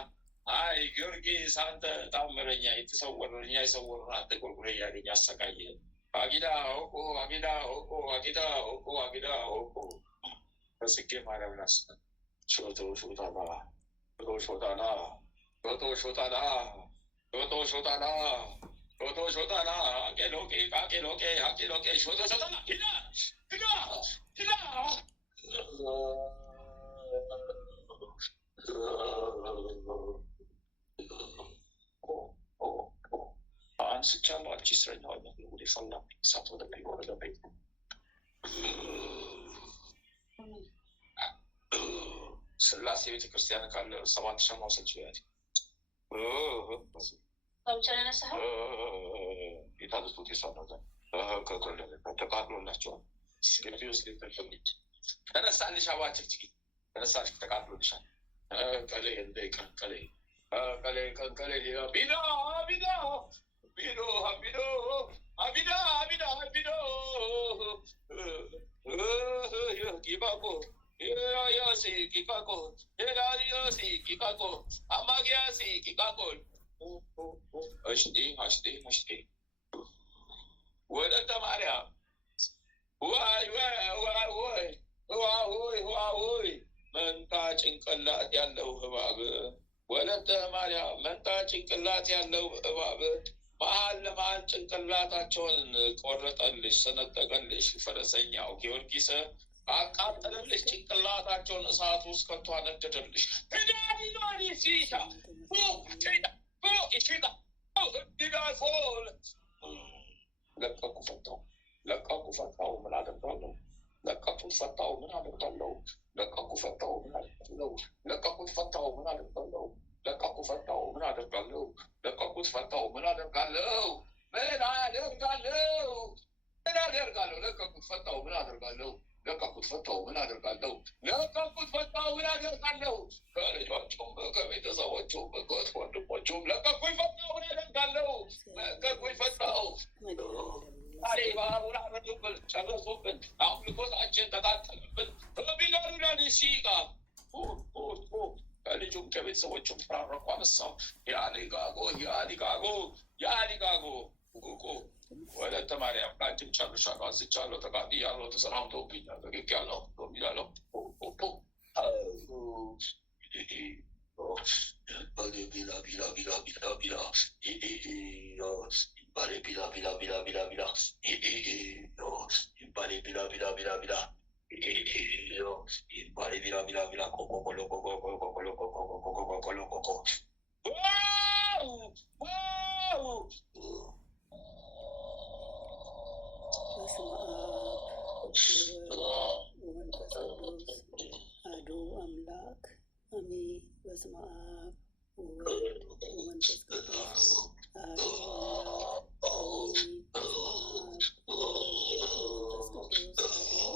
አይ ጊዮርጊስ አንተ ታምረኛ። የተሰወረኛ የሰወሩን አንተ ጎርጉረ እያገኝ አሰቃየ። አጊዳ ሆቆ አጊዳ ሆቆ አጊዳ ሆቆ አጊዳ ሆቆ። በጽጌ ማርያም ናስ ሾቶ ሾታላ ሾቶ ሾታላ ሾቶ ሾታላ ሾቶ ሾታላ ሾቶ ሾታላ አቄሎቄ አቄሎቄ አቄሎቄ ሾቶ ሾታላ ሂዳ ሂዳ ሂዳ። አንስቻለሁ። አንቺ እስረኛ ሆነ ወደ ፈላ ሳት ወደ ላይ ወረደብኝ። ስላሴ ቤተክርስቲያን ካለ 7 ሻማ ውሰድ ይችላል። የታዘዝኩት የሷነዘ ተቃጥሎላቸዋል። ግቢ ውስጥ ሊፈልፈልች ተነሳልሽ፣ አባችግችጊ ተነሳልሽ፣ ተቃጥሎልሻል። ቀሌ እንዳይቀር ቀሌ ቀሌ ቀንቀሌ ቢዳ ቢዳ ቢዶ ቢዶ አቢዳ አቢዳ ቢዶ ጊባቆ ያሲ ጊቃቆ ሄዳያሲ ጊቃቆ አማጊያሲ ጊቃቆል አሽቲ አሽቲ አሽቲ ወለተ ማርያም ዋይ ዋይ ዋይ ዋይ ዋይ ዋይ መንታ ጭንቅላት ያለው እባብ። ወለተ ማርያም መንታ ጭንቅላት ያለው እባብ መሀል ለመሀል ጭንቅላታቸውን ቆረጠልሽ፣ ሰነጠቀልሽ። ፈረሰኛው ጊዮርጊስ አቃጠለልሽ። ጭንቅላታቸውን እሳት ውስጥ ከቶ አነደደልሽ። ለቀቁ ፈታው፣ ለቀቁ ፈታው፣ ምን አደርጋለሁ? ለቀቁት ፈታው፣ ምን አደርጋለሁ? ለቀቁ ፈታው፣ ምን አደርጋለሁ? ለቀቁት ፈታው፣ ምን አደርጋለሁ? ለቀቁ ፈታው፣ ምን አደርጋለሁ? ለቀቁት ፈታው፣ ምን አደርጋለሁ? ምን አደርጋለሁ? ምን አደርጋለሁ? ለቀቁት ፈታው፣ ምን አደርጋለሁ? ለቀቁት ፈታው ምን አደርጋለሁ? ለቀቁት ፈታው ምን አደርጋለሁ? ከልጆቹም ከቤተሰቦቹም ከወንድሞቹም ለቀቁኝ ፈታው ምን አደርጋለሁ? ለቀቁኝ ፈታው ዛሬ ባህሩን አረዱብን፣ ጨረሱብን፣ አምልኮታችን ተቃጠሉብን። በቢላሉዳን ሲጋ ከልጁም ከቤተሰቦቹም ተራረቁ አነሳው። ያሊጋጎ ያሊጋጎ ያሊጋጎ ወለተ ማርያም ቃችን ጨርሻለሁ፣ አዝቻለሁ፣ ተቃጥያለሁ፣ ተሰናብቶብኛል፣ ተገኛለሁ ሚላለው ቢላ ቢላ ቢላ ቢላ ቢላ Impare bila bila bila bila bila. Impare bila bila bila bila. Impare bila bila bila. Koko kolo koko koko kolo koko koko koko kolo koko. Wow! Wow! Adu amlak, ami basma ወወልድ ወመንፈስ ቅዱስ አሐዱ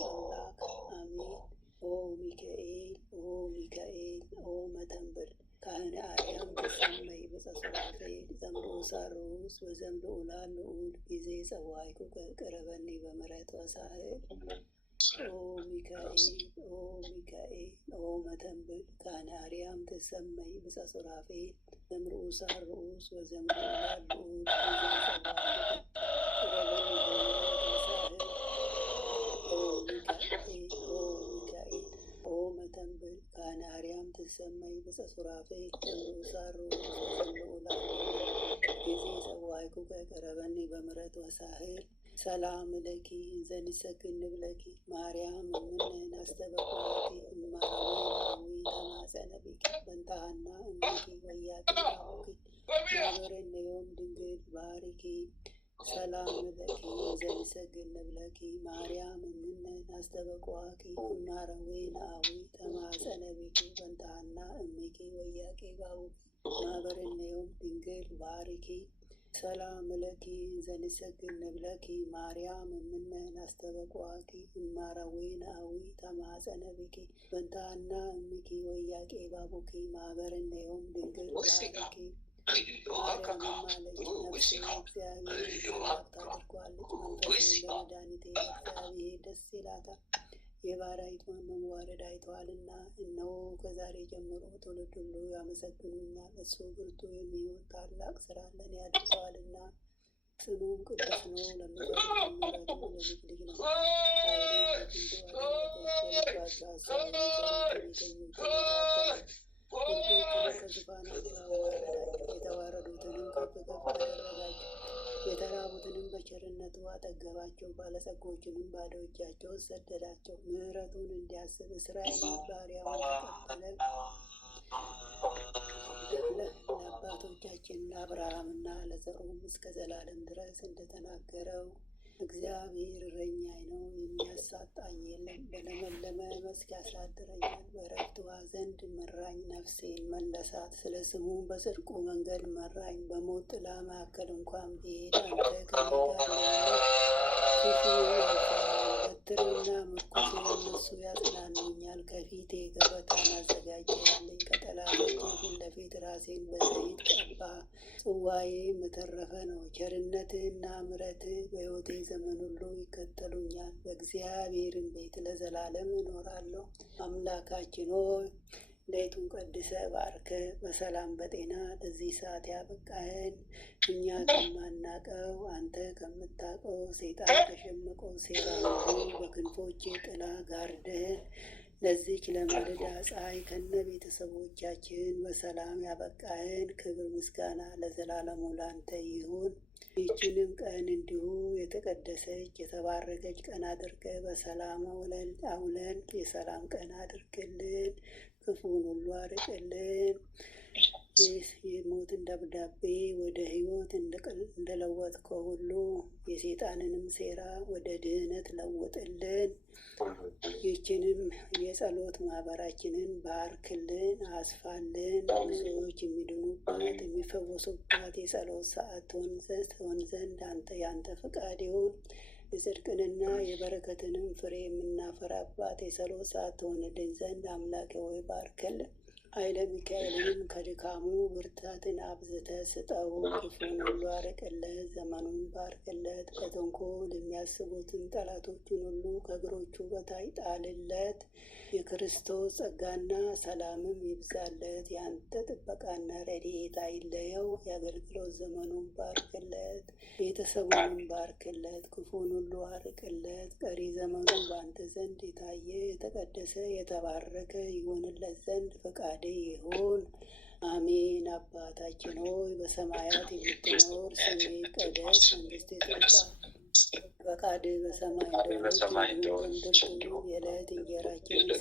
አምላክ አሜን። ኦ ሚካኤል ኦ ሚካኤል ኦ መተንብል ካህነ አርያም ተሰመይ በጸሱራፌል ዘምሮ ሳሮስ ወዘምሮ ኡላል ልዑል ጊዜ ጸዋይኩ ቀረበኒ በምሕረት ወሳህል ኦ ሚካኤል ኦ ሚካኤል ኦ መተንብል ካህነ አርያም ተሰመይ በጸሱራፌል ዘምሮ ሳሮስ ወዘምሮ ኡላል ልዑል ጊዜ ጸዋይኩ ቀረበኒ በምሕረት ወሳህል ኦ መተንብል ካህነ አርያም ትሰመይ በጸሱራፌል ዘምሮ ሳሮስ ወዘምሮ ኡላል ጊዜ ጸዋይኩ ቀረበኒ በምሕረት ወሳህል ሰላም ለኪ ዘንሰግድ ንብለኪ ማርያም እምነ አስተበኩላኪ እማዊ ተማጸነ ቢኪ በንታሃና እምኪ ወያቂ አሁኪ ያበረነዮም ድንግል ባሪኪ ሰላም ለኪ ዘንሰግድ ንብለኪ ማርያም እምነ አስተበኩላኪ እማዊ ናዊ ተማጸነ ቢኪ በንታሃና እምኪ ወያቂ አሁኪ ያበረነዮም ድንግል ባሪኪ ሰላም ለኪ ዘንሰግድ ንብለኪ ማርያም እምነ አስተበኩላኪ እማረዊ ናዊ ተማጸነ ቢኪ በንታሃና እምኪ ወያቄ ባቡኪ ማህበርነዮም ድንግል ባሪኪ ማርያም ማለች ነፍሴ እግዚአብሔር ታደርጓለች፣ መንፈሴ በመድኃኒቴ እግዚአብሔር ደስ ይላታል። የባሪያይቱን መዋረድ አይተዋልና፣ እነሆ ከዛሬ ጀምሮ ትውልድ ሁሉ ያመሰግኑኛል። እሱ ብርቱ የሚሆን ታላቅ ስራ ለእኔ አድርገዋልና፣ ስሙም ቅዱስ ነው። ለሚጠሩት ምሕረቱ ለልጅ ልጅ ነው። ኃይሉን በክንዱ አደረገ፣ በልባቸው ሐሳብ የሚተኙትን ታደገ። ብርቶቹን ከዙፋናቸው አዋረዳቸው፣ የተዋረዱትንም ከፍ ከፍ አደረጋቸው። የተራቡትንም በቸርነቱ አጠገባቸው፣ ባለጸጎችንም ባዶ እጃቸውን ሰደዳቸው። ምሕረቱን እንዲያስብ እስራኤልን ባሪያውን ተቀበለ። ለአባቶቻችን ለአብርሃምና ለዘሩም እስከ ዘላለም ድረስ እንደተናገረው እግዚአብሔር እረኛዬ ነው፣ የሚያሳጣኝ የለም። በለመለመ መስክ ያሳድረኛል፣ በዕረፍት ውኃ ዘንድ መራኝ። ነፍሴን መለሳት፣ ስለ ስሙ በጽድቁ መንገድ መራኝ። በሞት ጥላ መካከል እንኳን ብሄድ አንተ ከእኔ ጋር ነህና ክፉውን አልፈራም። በትርና ምርኩዝ እነሱ ያጽናኑኛል። ከፊቴ ገበታን አዘጋጀህልኝ፣ ከጠላቶቼ ፊት ለፊት ራሴን በዘይት ቀባ። ጽዋዬም የተረፈ ነው። ቸርነትህና ምሕረትህ በሕይወቴ ዘመን ሁሉ ይከተሉኛል። በእግዚአብሔርም ቤት ለዘላለም እኖራለሁ። አምላካችን ሆይ ሌቱን ቀድሰ ባርከ በሰላም በጤና ለዚህ ሰዓት ያበቃህን እኛ ከማናቀው አንተ ከምታውቀው ሰይጣን ከሸመቀው ሴራ ሁሉ በክንፎቼ ጥላ ጋርደህን ለዚች ለማለዳ ፀሐይ ከነ ቤተሰቦቻችን በሰላም ያበቃህን ክብር ምስጋና ለዘላለሙ ላንተ ይሁን። ይህችንም ቀን እንዲሁ የተቀደሰች የተባረከች ቀን አድርገ በሰላም አውለን የሰላም ቀን አድርግልን። ክፉን ሁሉ አርቅልን። የሞትን ደብዳቤ ወደ ሕይወት እንደለወጥከው ሁሉ የሰይጣንንም ሴራ ወደ ድህነት ለውጥልን። ይህችንም የጸሎት ማህበራችንን ባርክልን፣ አስፋልን። ብዙዎች የሚድኑባት የሚፈወሱባት የጸሎት ሰዓት ትሆን ዘንድ አንተ ያንተ ፈቃድ ይሁን። የጽድቅንና የበረከትንም ፍሬ የምናፈራባት የጸሎት ሰዓት ትሆንልን ዘንድ አምላኬ ሆይ ባርክልን። ኃይለ ሚካኤልንም ከድካሙ ብርታትን አብዝተ ስጠው። ክፉን ሁሉ አርቅለት፣ ዘመኑን ባርክለት። በተንኮል የሚያስቡትን ጠላቶቹን ሁሉ ከእግሮቹ በታች ጣልለት። የክርስቶስ ጸጋና ሰላምም ይብዛለት። የአንተ ጥበቃና ረድኤት አይለየው። የአገልግሎት ዘመኑን ባርክለት፣ ቤተሰቡንም ባርክለት። ክፉን ሁሉ አርቅለት። ቀሪ ዘመኑን በአንተ ዘንድ የታየ የተቀደሰ የተባረከ ይሆንለት ዘንድ ፈቃድ ይሁን። አሜን። አባታችን ሆይ በሰማያት የምትኖር፣ ስምህ ይቀደስ፣ መንግስትህ ትምጣ፣ ፈቃድህ በሰማይ እንደሆነች እንዲሁም የዕለት እንጀራችንን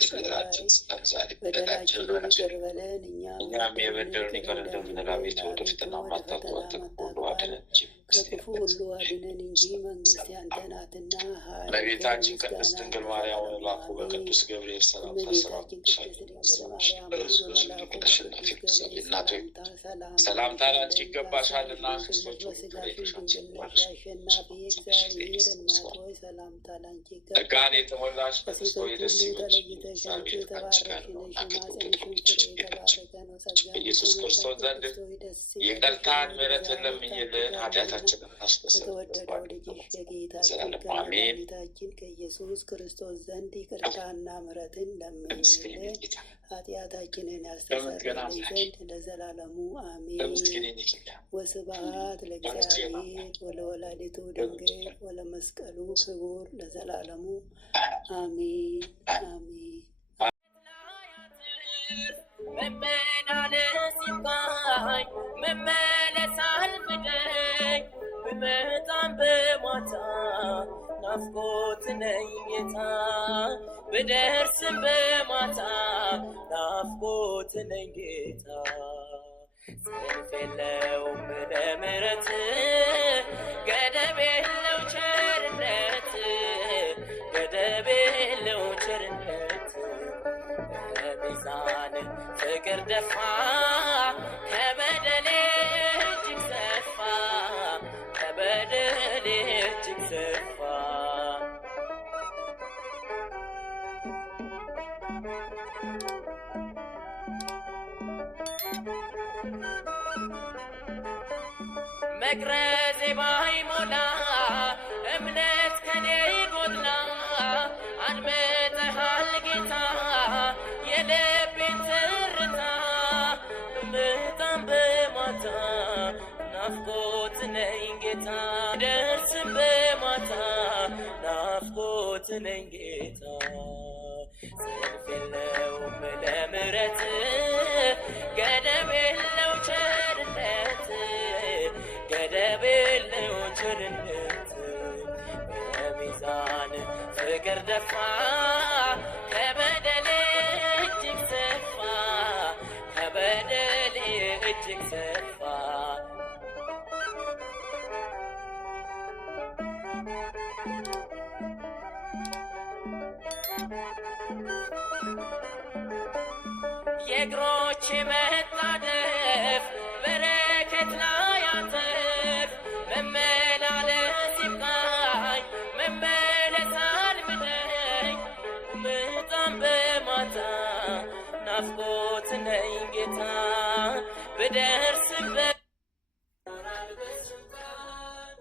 ስጠን ዛሬ፣ በደላችንን ይቅር በለን እኛም የበደሉንን ይቅር እንደምንል፣ አቤቱ ወደ ፈተና አታግባን ከክፉ አድነን ከክፉ ሁሉ አድነን እንጂ መንግስት ያንተ ናትና፣ እመቤታችን ቅድስት ድንግል ማርያም መልአኩ በቅዱስ ገብርኤል ሰላምታ ሰላምታ ላንቺ ይገባሻልና፣ ክርስቶስ ጸጋን የተሞላሽ ቅድስት ሆይ ደስ ይበልሽ፣ ኢየሱስ ክርስቶስ ዘንድ ይቅርታን ምሕረትን ለምኝልን ኃጢአታችንን ከተወደደው ልጅሽ ከጌታችን ከመድኃኒታችን ከኢየሱስ ክርስቶስ ዘንድ ይቅርታና ምሕረትን ለምኝልን ኃጢአታችንን ያስተሰርይልን ዘንድ ለዘላለሙ አሜን። ወስብሐት ለእግዚአብሔር ወለወላዲቱ ድንግል ወለመስቀሉ ክቡር ለዘላለሙ አሜን አሜን። መመላለስ ይብቃኝ መመለስ አልፍደኝ፣ ብመጣም በማታ ናፍቆት ነኝ ጌታ፣ ብደርስም በማታ ናፍቆት ነኝ ጌታ። ጽንፍ የለውም ለምሕረት ገደብ የለው ቸርነት፣ ገደብ የለው ቸርነት። በሚዛን ፍቅር ደፋ ከበደሌ እጅግ ሰፋ፣ ከበደሌ እጅግ ሰፋ። መቅረዜ ባይሞላ እምነት ከኔ ጎድላ፣ አድምጠሃል ጌታ የልቤን ትርታ። በምጣም በማታ ናፍቆት ነኝ ጌታ፣ ደርስም በማታ ናፍቆት ነኝ ጌታ። ጽንፍ የለውም ለምሕረት ገደብ የለው ቸርነት፣ ገደብ የለው ቸርነት። በሚዛን ፍቅር ደፋ ከበደሌ እጅግ ሰፋ፣ ከበደሌ እጅግ ሰፋ። የእግሮቼ መጣደፍ በረከት ላይ አተርፍ፣ መመላለስ ይብቃኝ መመለስ አልምደኝ። በጣም በማታ ናፍቆት ነኝ ጌታ፣ ብደርስም